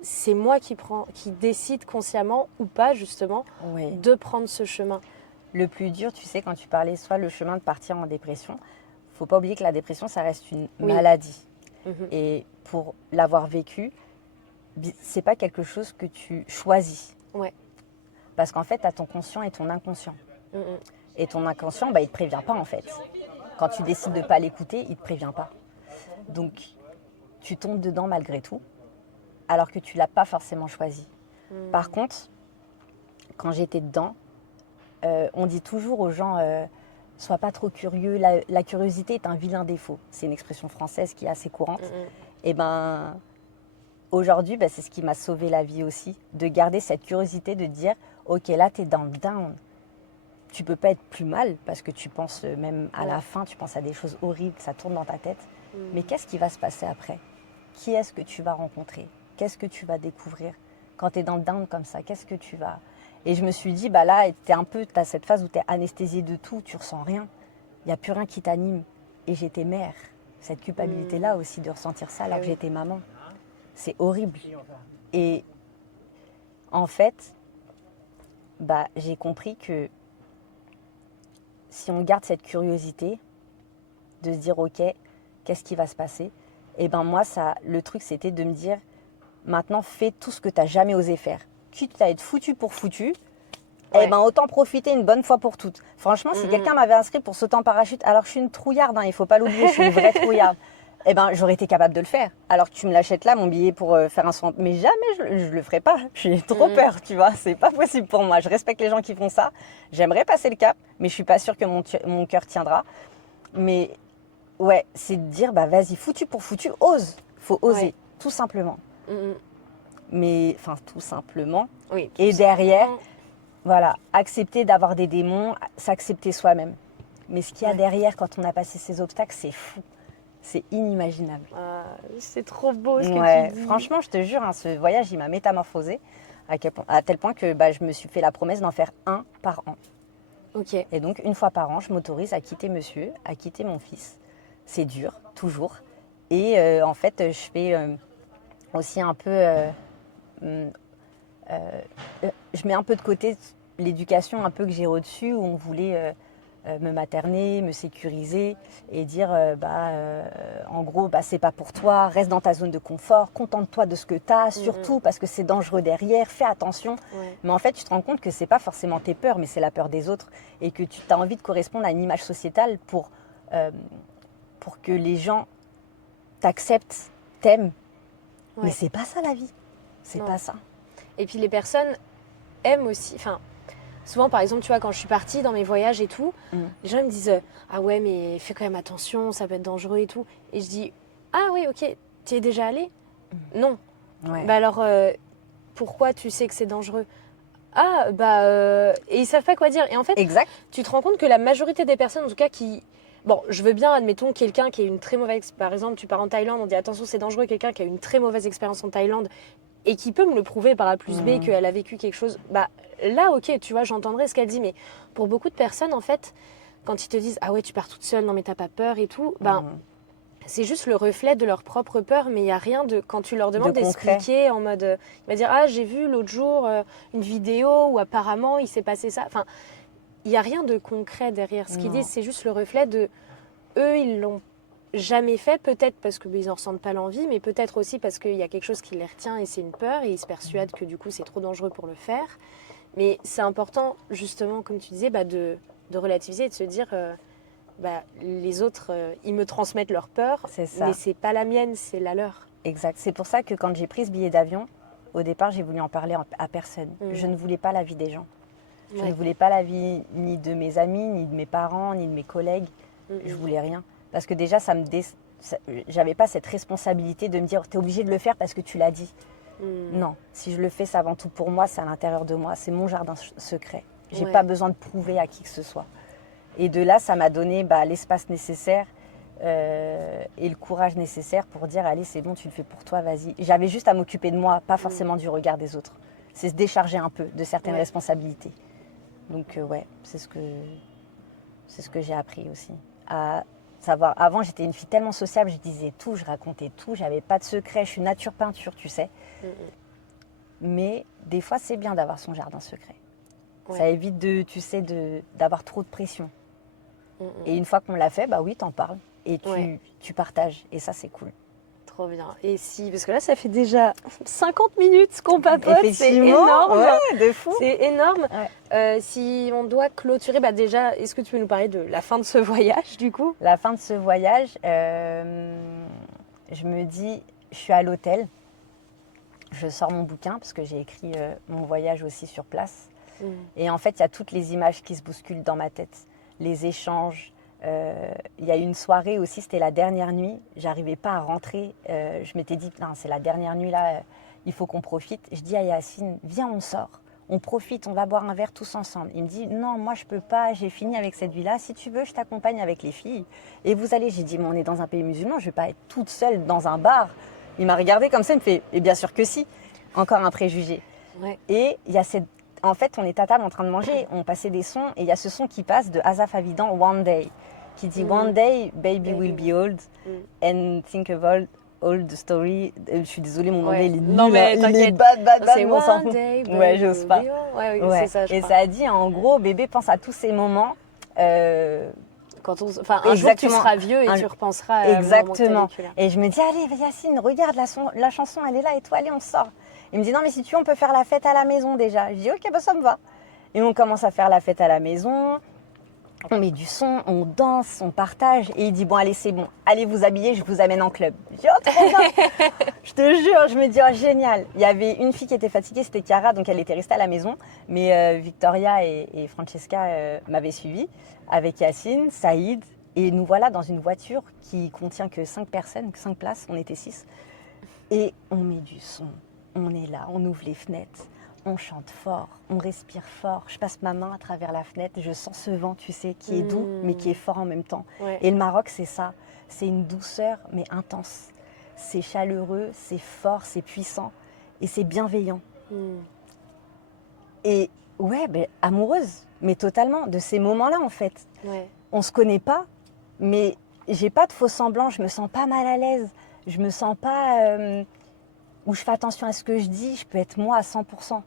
c'est moi qui décide consciemment ou pas, justement, de prendre ce chemin. Le plus dur, tu sais, quand tu parlais soit le chemin de partir en dépression, faut pas oublier que la dépression, ça reste une maladie. Et pour l'avoir vécu, c'est pas quelque chose que tu choisis. Ouais. Parce qu'en fait, tu as ton conscient et ton inconscient. Et ton inconscient, il te prévient pas en fait. Quand tu décides de ne pas l'écouter, il te prévient pas. Donc, tu tombes dedans malgré tout, alors que tu l'as pas forcément choisi. Par contre, quand j'étais dedans, on dit toujours aux gens, sois pas trop curieux, la curiosité est un vilain défaut. C'est une expression française qui est assez courante. Et aujourd'hui, c'est ce qui m'a sauvé la vie aussi, de garder cette curiosité, de dire, ok, là, tu es dans le down. Tu peux pas être plus mal, parce que tu penses, même à la fin, tu penses à des choses horribles, ça tourne dans ta tête. Mais qu'est-ce qui va se passer après? Qui est-ce que tu vas rencontrer? Qu'est-ce que tu vas découvrir? Quand tu es dans le down comme ça, qu'est-ce que tu vas... Et je me suis dit, là, tu as cette phase où tu es anesthésié de tout, tu ressens rien. Il n'y a plus rien qui t'anime. Et j'étais mère. Cette culpabilité-là aussi de ressentir ça alors que j'étais maman. C'est horrible. Et en fait, j'ai compris que si on garde cette curiosité de se dire, ok, qu'est-ce qui va se passer? Et moi, le truc, c'était de me dire, maintenant, fais tout ce que tu n'as jamais osé faire. Quitte à être foutu pour foutu, autant profiter une bonne fois pour toutes. Franchement, si quelqu'un m'avait inscrit pour sauter en parachute, alors je suis une trouillarde, il ne faut pas l'oublier, je suis une vraie trouillarde. J'aurais été capable de le faire. Alors que tu me l'achètes là, mon billet pour faire un soin. Mais jamais je le ferai pas. J'ai trop peur, tu vois. C'est pas possible pour moi. Je respecte les gens qui font ça. J'aimerais passer le cap, mais je suis pas sûre que mon cœur tiendra. Mais ouais, c'est de dire, vas-y, foutu pour foutu, ose. Faut oser, tout simplement. Mais, tout simplement. Oui, et derrière, voilà, accepter d'avoir des démons, s'accepter soi-même. Mais ce qu'il y a derrière quand on a passé ces obstacles, c'est fou. C'est inimaginable. C'est trop beau ce que tu dis. Franchement, je te jure, ce voyage, il m'a métamorphosée à tel point que je me suis fait la promesse d'en faire un par an. Ok. Et donc, une fois par an, je m'autorise à quitter monsieur, à quitter mon fils. C'est dur, toujours. Et en fait, je fais aussi un peu... je mets un peu de côté l'éducation un peu que j'ai au-dessus, où on voulait me materner, me sécuriser et dire en gros, c'est pas pour toi, reste dans ta zone de confort, contente-toi de ce que tu as, surtout parce que c'est dangereux derrière, fais attention. Mais en fait, tu te rends compte que c'est pas forcément tes peurs, mais c'est la peur des autres et que tu as envie de correspondre à une image sociétale pour que les gens t'acceptent, t'aiment. Mais c'est pas ça la vie, c'est pas ça. Et puis les personnes aiment aussi, souvent par exemple, tu vois, quand je suis partie dans mes voyages et tout, les gens me disent ah ouais, mais fais quand même attention, ça peut être dangereux et tout. Et je dis ah oui, ok, tu y es déjà allée? Non. Alors pourquoi tu sais que c'est dangereux? Et ils savent pas quoi dire. Et en fait, tu te rends compte que la majorité des personnes, en tout cas, bon, je veux bien, admettons, quelqu'un qui a une très mauvaise... Par exemple, tu pars en Thaïlande, on dit attention, c'est dangereux. Quelqu'un qui a une très mauvaise expérience en Thaïlande et qui peut me le prouver par A plus B qu'elle a vécu quelque chose, là, ok, tu vois, j'entendrai ce qu'elle dit. Mais pour beaucoup de personnes, en fait, quand ils te disent ah ouais, tu pars toute seule, non mais t'as pas peur et tout, c'est juste le reflet de leur propre peur, mais il n'y a rien de... Quand tu leur demandes d'expliquer en mode... il va dire ah, j'ai vu l'autre jour une vidéo où apparemment il s'est passé ça. Il n'y a rien de concret derrière ce qu'ils disent, c'est juste le reflet de... Eux, ils l'ont jamais fait, peut-être parce qu'ils n'en ressentent pas l'envie, mais peut-être aussi parce qu'il y a quelque chose qui les retient et c'est une peur, et ils se persuadent que du coup c'est trop dangereux pour le faire. Mais c'est important, justement, comme tu disais, de relativiser et de se dire... les autres, ils me transmettent leur peur, mais c'est pas la mienne, c'est la leur. Exact. C'est pour ça que quand j'ai pris ce billet d'avion, au départ, j'ai voulu en parler à personne. Je ne voulais pas l'avis des gens. Je ne voulais pas l'avis ni de mes amis, ni de mes parents, ni de mes collègues. Je voulais rien. Parce que déjà, j'avais pas cette responsabilité de me dire t'es obligé de le faire parce que tu l'as dit. Non, si je le fais, c'est avant tout pour moi, c'est à l'intérieur de moi. C'est mon jardin secret. J'ai pas besoin de prouver à qui que ce soit. Et de là, ça m'a donné l'espace nécessaire et le courage nécessaire pour dire allez, c'est bon, tu le fais pour toi, vas-y. J'avais juste à m'occuper de moi, pas forcément du regard des autres. C'est se décharger un peu de certaines responsabilités. Donc c'est ce que j'ai appris aussi. À savoir, avant, j'étais une fille tellement sociable, je disais tout, je racontais tout, j'avais pas de secret, je suis nature peinture, tu sais. Mais des fois, c'est bien d'avoir son jardin secret. Ça évite d'avoir trop de pression. Et une fois qu'on l'a fait, bah oui, t'en parles et Ouais. tu partages. Et ça, c'est cool. Trop bien. Et si, parce que là, ça fait déjà 50 minutes qu'on papote, c'est Effectivement, énorme. ouais, de fou. C'est énorme. Ouais. Si on doit clôturer, bah déjà, est-ce que tu peux nous parler de la fin de ce voyage, du coup? La fin de ce voyage, je me dis, je suis à l'hôtel, je sors mon bouquin parce que j'ai écrit mon voyage aussi sur place. Et en fait, il y a toutes les images qui se bousculent dans ma tête, les échanges. Il y a eu une soirée aussi, c'était la dernière nuit. J'arrivais pas à rentrer. Je m'étais dit, c'est la dernière nuit là, il faut qu'on profite. Je dis à Yacine, viens, on sort. On profite, on va boire un verre tous ensemble. Il me dit, non, moi je peux pas, j'ai fini avec cette vie-là. Si tu veux, je t'accompagne avec les filles. Et vous allez, j'ai dit, mais on est dans un pays musulman, je vais pas être toute seule dans un bar. Il m'a regardé comme ça, il me fait, et bien sûr que si. Encore un préjugé. Ouais. Et il y a cette... En fait, on est à table en train de manger, on passait des sons, et il y a ce son qui passe de Asaf Avidan, One Day, qui dit One day, baby will be old, and think of all the story. Je suis désolée, mon anglais il est nul, Non, mais il est t'inquiète. bad, C'est mais on s'en one fout. day, Ouais, baby j'ose will pas. be old. Ouais, oui, Ouais. c'est ça, je Et crois. ça a dit, en gros, bébé pense à tous ces moments. Quand un jour, tu seras vieux et tu repenseras à Exactement. vécu là. Et je me dis, allez, Yacine, regarde, la chanson, elle est là et toi, allez, on sort. Il me dit, non, mais si tu veux, on peut faire la fête à la maison déjà. Je dis, ok, bah, ça me va. Et on commence à faire la fête à la maison. On met du son, on danse, on partage. Et il dit, bon, allez, c'est bon. Allez vous habiller, je vous amène en club. Je dis, oh, trop bien. Je te jure, je me dis, oh, génial. Il y avait une fille qui était fatiguée, c'était Chiara, donc elle était restée à la maison. Mais Victoria et Francesca m'avaient suivie avec Yacine, Saïd. Et nous voilà dans une voiture qui contient que 5 personnes, que 5 places, on était 6. Et on met du son, on est là, on ouvre les fenêtres, on chante fort, on respire fort. Je passe ma main à travers la fenêtre, je sens ce vent, tu sais, qui est doux, mais qui est fort en même temps. Ouais. Et le Maroc, c'est ça, c'est une douceur, mais intense. C'est chaleureux, c'est fort, c'est puissant, et c'est bienveillant. Et ouais, amoureuse, mais totalement, de ces moments-là, en fait. Ouais. On se connaît pas, mais j'ai pas de faux semblants, je me sens pas mal à l'aise, je me sens pas où je fais attention à ce que je dis, je peux être moi à 100%.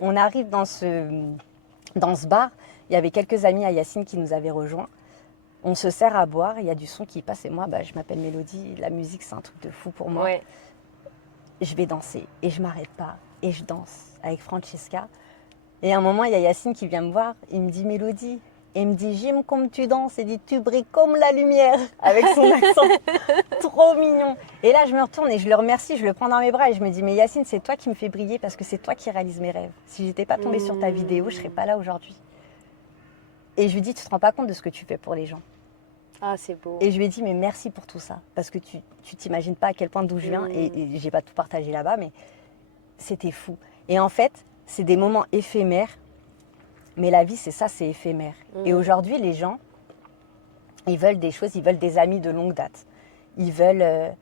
On arrive dans ce bar, il y avait quelques amis à Yacine qui nous avaient rejoints. On se sert à boire, il y a du son qui passe et moi, je m'appelle Mélodie, la musique c'est un truc de fou pour moi. Ouais. Je vais danser et je m'arrête pas et je danse avec Francesca. Et à un moment, il y a Yacine qui vient me voir, il me dit Mélodie. Et il me dit, j'aime comme tu danses. Il dit, tu brilles comme la lumière. Avec son accent. Trop mignon. Et là, je me retourne et je le remercie. Je le prends dans mes bras et je me dis, mais Yacine, c'est toi qui me fais briller parce que c'est toi qui réalises mes rêves. Si j'étais pas tombée sur ta vidéo, je serais pas là aujourd'hui. Et je lui dis, tu te rends pas compte de ce que tu fais pour les gens. Ah, c'est beau. Et je lui ai dit, mais merci pour tout ça. Parce que tu t'imagines pas à quel point d'où je viens. Et j'ai pas tout partagé là-bas, mais c'était fou. Et en fait, c'est des moments éphémères. Mais la vie, c'est ça, c'est éphémère. Et aujourd'hui, les gens, ils veulent des choses, ils veulent des amis de longue date. Ils veulent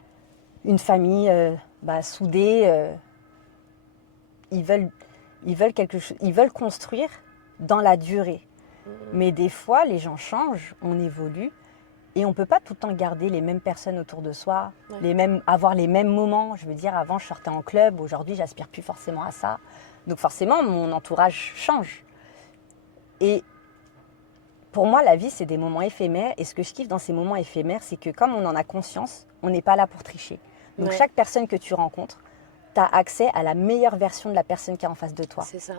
une famille soudée. Ils veulent quelque chose, ils veulent construire dans la durée. Mais des fois, les gens changent, on évolue. Et on ne peut pas tout le temps garder les mêmes personnes autour de soi, avoir les mêmes moments. Je veux dire, avant, je sortais en club. Aujourd'hui, j'aspire plus forcément à ça. Donc forcément, mon entourage change. Et pour moi, la vie, c'est des moments éphémères. Et ce que je kiffe dans ces moments éphémères, c'est que comme on en a conscience, on n'est pas là pour tricher. Donc chaque personne que tu rencontres, tu as accès à la meilleure version de la personne qui est en face de toi. C'est ça.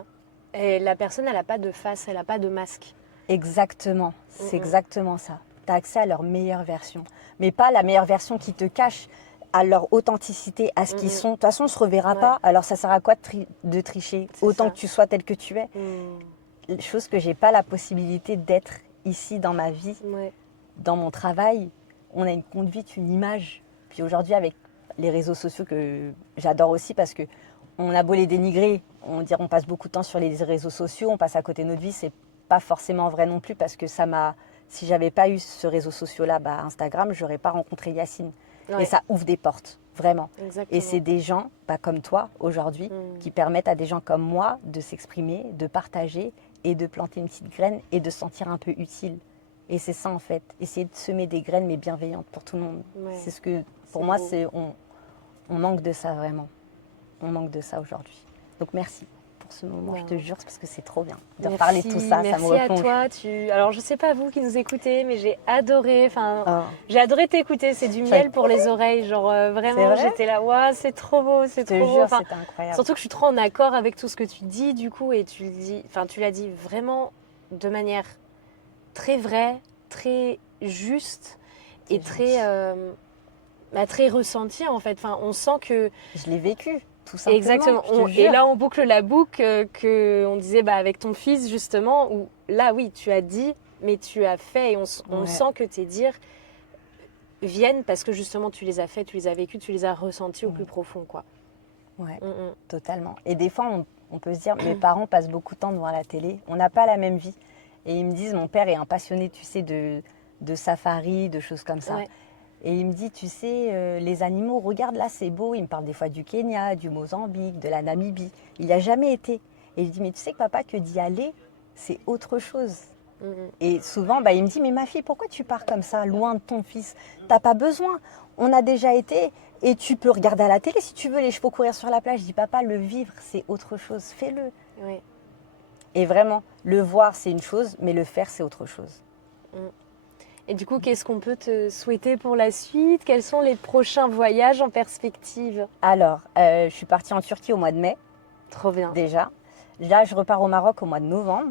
Et la personne, elle n'a pas de face, elle n'a pas de masque. Exactement, c'est exactement ça. Tu as accès à leur meilleure version. Mais pas la meilleure version qui te cache à leur authenticité, à ce qu'ils sont. De toute façon, on ne se reverra pas. Alors ça sert à quoi de tricher? Autant que tu sois tel que tu es. Chose que j'ai pas la possibilité d'être ici dans ma vie, dans mon travail. On a une conduite, une image. Puis aujourd'hui, avec les réseaux sociaux que j'adore aussi parce que on a beau les dénigrer, on passe beaucoup de temps sur les réseaux sociaux, on passe à côté de notre vie, c'est pas forcément vrai non plus parce que si j'avais pas eu ce réseau social-là, Instagram, j'aurais pas rencontré Yacine. Et ça ouvre des portes, vraiment. Exactement. Et c'est des gens, comme toi aujourd'hui, qui permettent à des gens comme moi de s'exprimer, de partager et de planter une petite graine et de se sentir un peu utile. Et c'est ça en fait, essayer de semer des graines mais bienveillantes pour tout le monde. C'est ce que, pour moi, on manque de ça vraiment. On manque de ça aujourd'hui. Donc merci pour ce moment, Ouais. je te jure, parce que c'est trop bien de reparler de tout ça, ça me Merci replonge. à toi. Alors, je sais pas vous qui nous écoutez, mais j'ai adoré. Enfin, Oh, j'ai adoré t'écouter. C'est du miel pour les oreilles. Genre, vraiment, vrai j'étais là. Waouh, c'est trop beau, c'est je te trop beau. jure, Enfin, c'était incroyable. surtout que je suis trop en accord avec tout ce que tu dis, du coup, et tu le dis. Enfin, tu l'as dit vraiment de manière très vraie, très juste C'est et très, très ressentie en fait. Enfin, on sent que Je l'ai vécu, tout simplement. exactement. je te Et jure. là, on boucle la boucle que on disait avec ton fils justement, où là, oui, tu as dit, mais tu as fait, et on Ouais. sent que tes dires viennent parce que justement, tu les as fait, tu les as vécus, tu les as ressentis au Ouais. plus profond, quoi. Ouais, Mm, mm. totalement. Et des fois, on peut se dire, mes parents passent beaucoup de temps devant la télé, on n'a pas la même vie. Et ils me disent, mon père est un passionné, tu sais, de safari, de choses comme ça. Ouais. Et il me dit, tu sais, les animaux, regarde là, c'est beau. Il me parle des fois du Kenya, du Mozambique, de la Namibie. Il n'y a jamais été. Et je dis, mais tu sais, papa, que d'y aller, c'est autre chose. Mm, mm. Et souvent, il me dit, mais ma fille, pourquoi tu pars comme ça, loin de ton fils? T'as pas besoin. On a déjà été et tu peux regarder à la télé si tu veux les chevaux courir sur la plage. Je dis, papa, le vivre, c'est autre chose. Fais-le. Ouais. Et vraiment, le voir, c'est une chose, mais le faire, c'est autre chose. Et du coup, qu'est-ce qu'on peut te souhaiter pour la suite? Quels sont les prochains voyages en perspective? Alors, je suis partie en Turquie au mois de mai, Trop bien. déjà. Là, je repars au Maroc au mois de novembre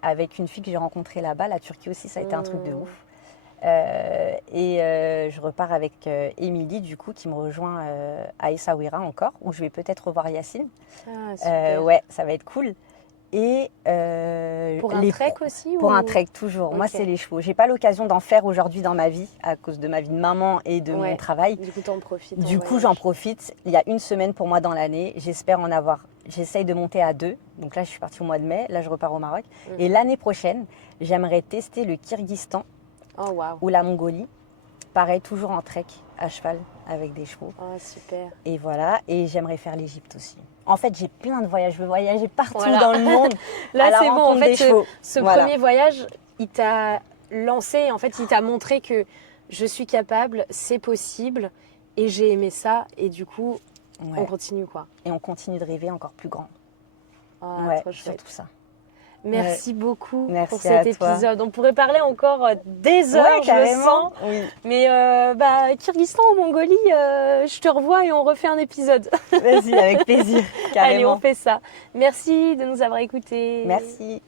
avec une fille que j'ai rencontrée là-bas. La Turquie aussi, ça a été un truc de ouf. Je repars avec Émilie, du coup, qui me rejoint à Essaouira encore, où je vais peut-être revoir Yacine. Ah, super. Ouais, ça va être cool. Et Pour un trek aussi Pour ou... un trek, toujours. Moi, Ok. c'est les chevaux. J'ai pas l'occasion d'en faire aujourd'hui dans ma vie, à cause de ma vie de maman et de Ouais. mon travail. Du coup, t'en profites. en Du coup, voyage. j'en profite. Il y a une semaine pour moi dans l'année. J'espère en avoir. J'essaye de monter à 2. Donc là, je suis partie au mois de mai. Là, je repars au Maroc. Et l'année prochaine, j'aimerais tester le Kyrgyzstan Oh, waouh. ou la Mongolie. Pareil, toujours en trek, à cheval, avec des chevaux. Oh, super. Et voilà. Et j'aimerais faire l'Égypte aussi. En fait, j'ai plein de voyages. Je veux voyager partout Voilà. dans le monde. Là, à la c'est bon. En rencontre fait, des chevaux. ce Voilà. premier voyage, il t'a lancé. En fait, il t'a montré que je suis capable, c'est possible. Et j'ai aimé ça. Et du coup, Ouais. on continue, quoi. Et on continue de rêver encore plus grand. Oh, Ouais, trop chouette. surtout ça. Merci beaucoup Merci pour cet à toi. épisode. On pourrait parler encore des heures, Ouais, je carrément. sens. Oui. Mais Kyrgyzstan ou Mongolie, je te revois et on refait un épisode. Vas-y, avec plaisir. Allez, Carrément. on fait ça. Merci de nous avoir écoutés. Merci.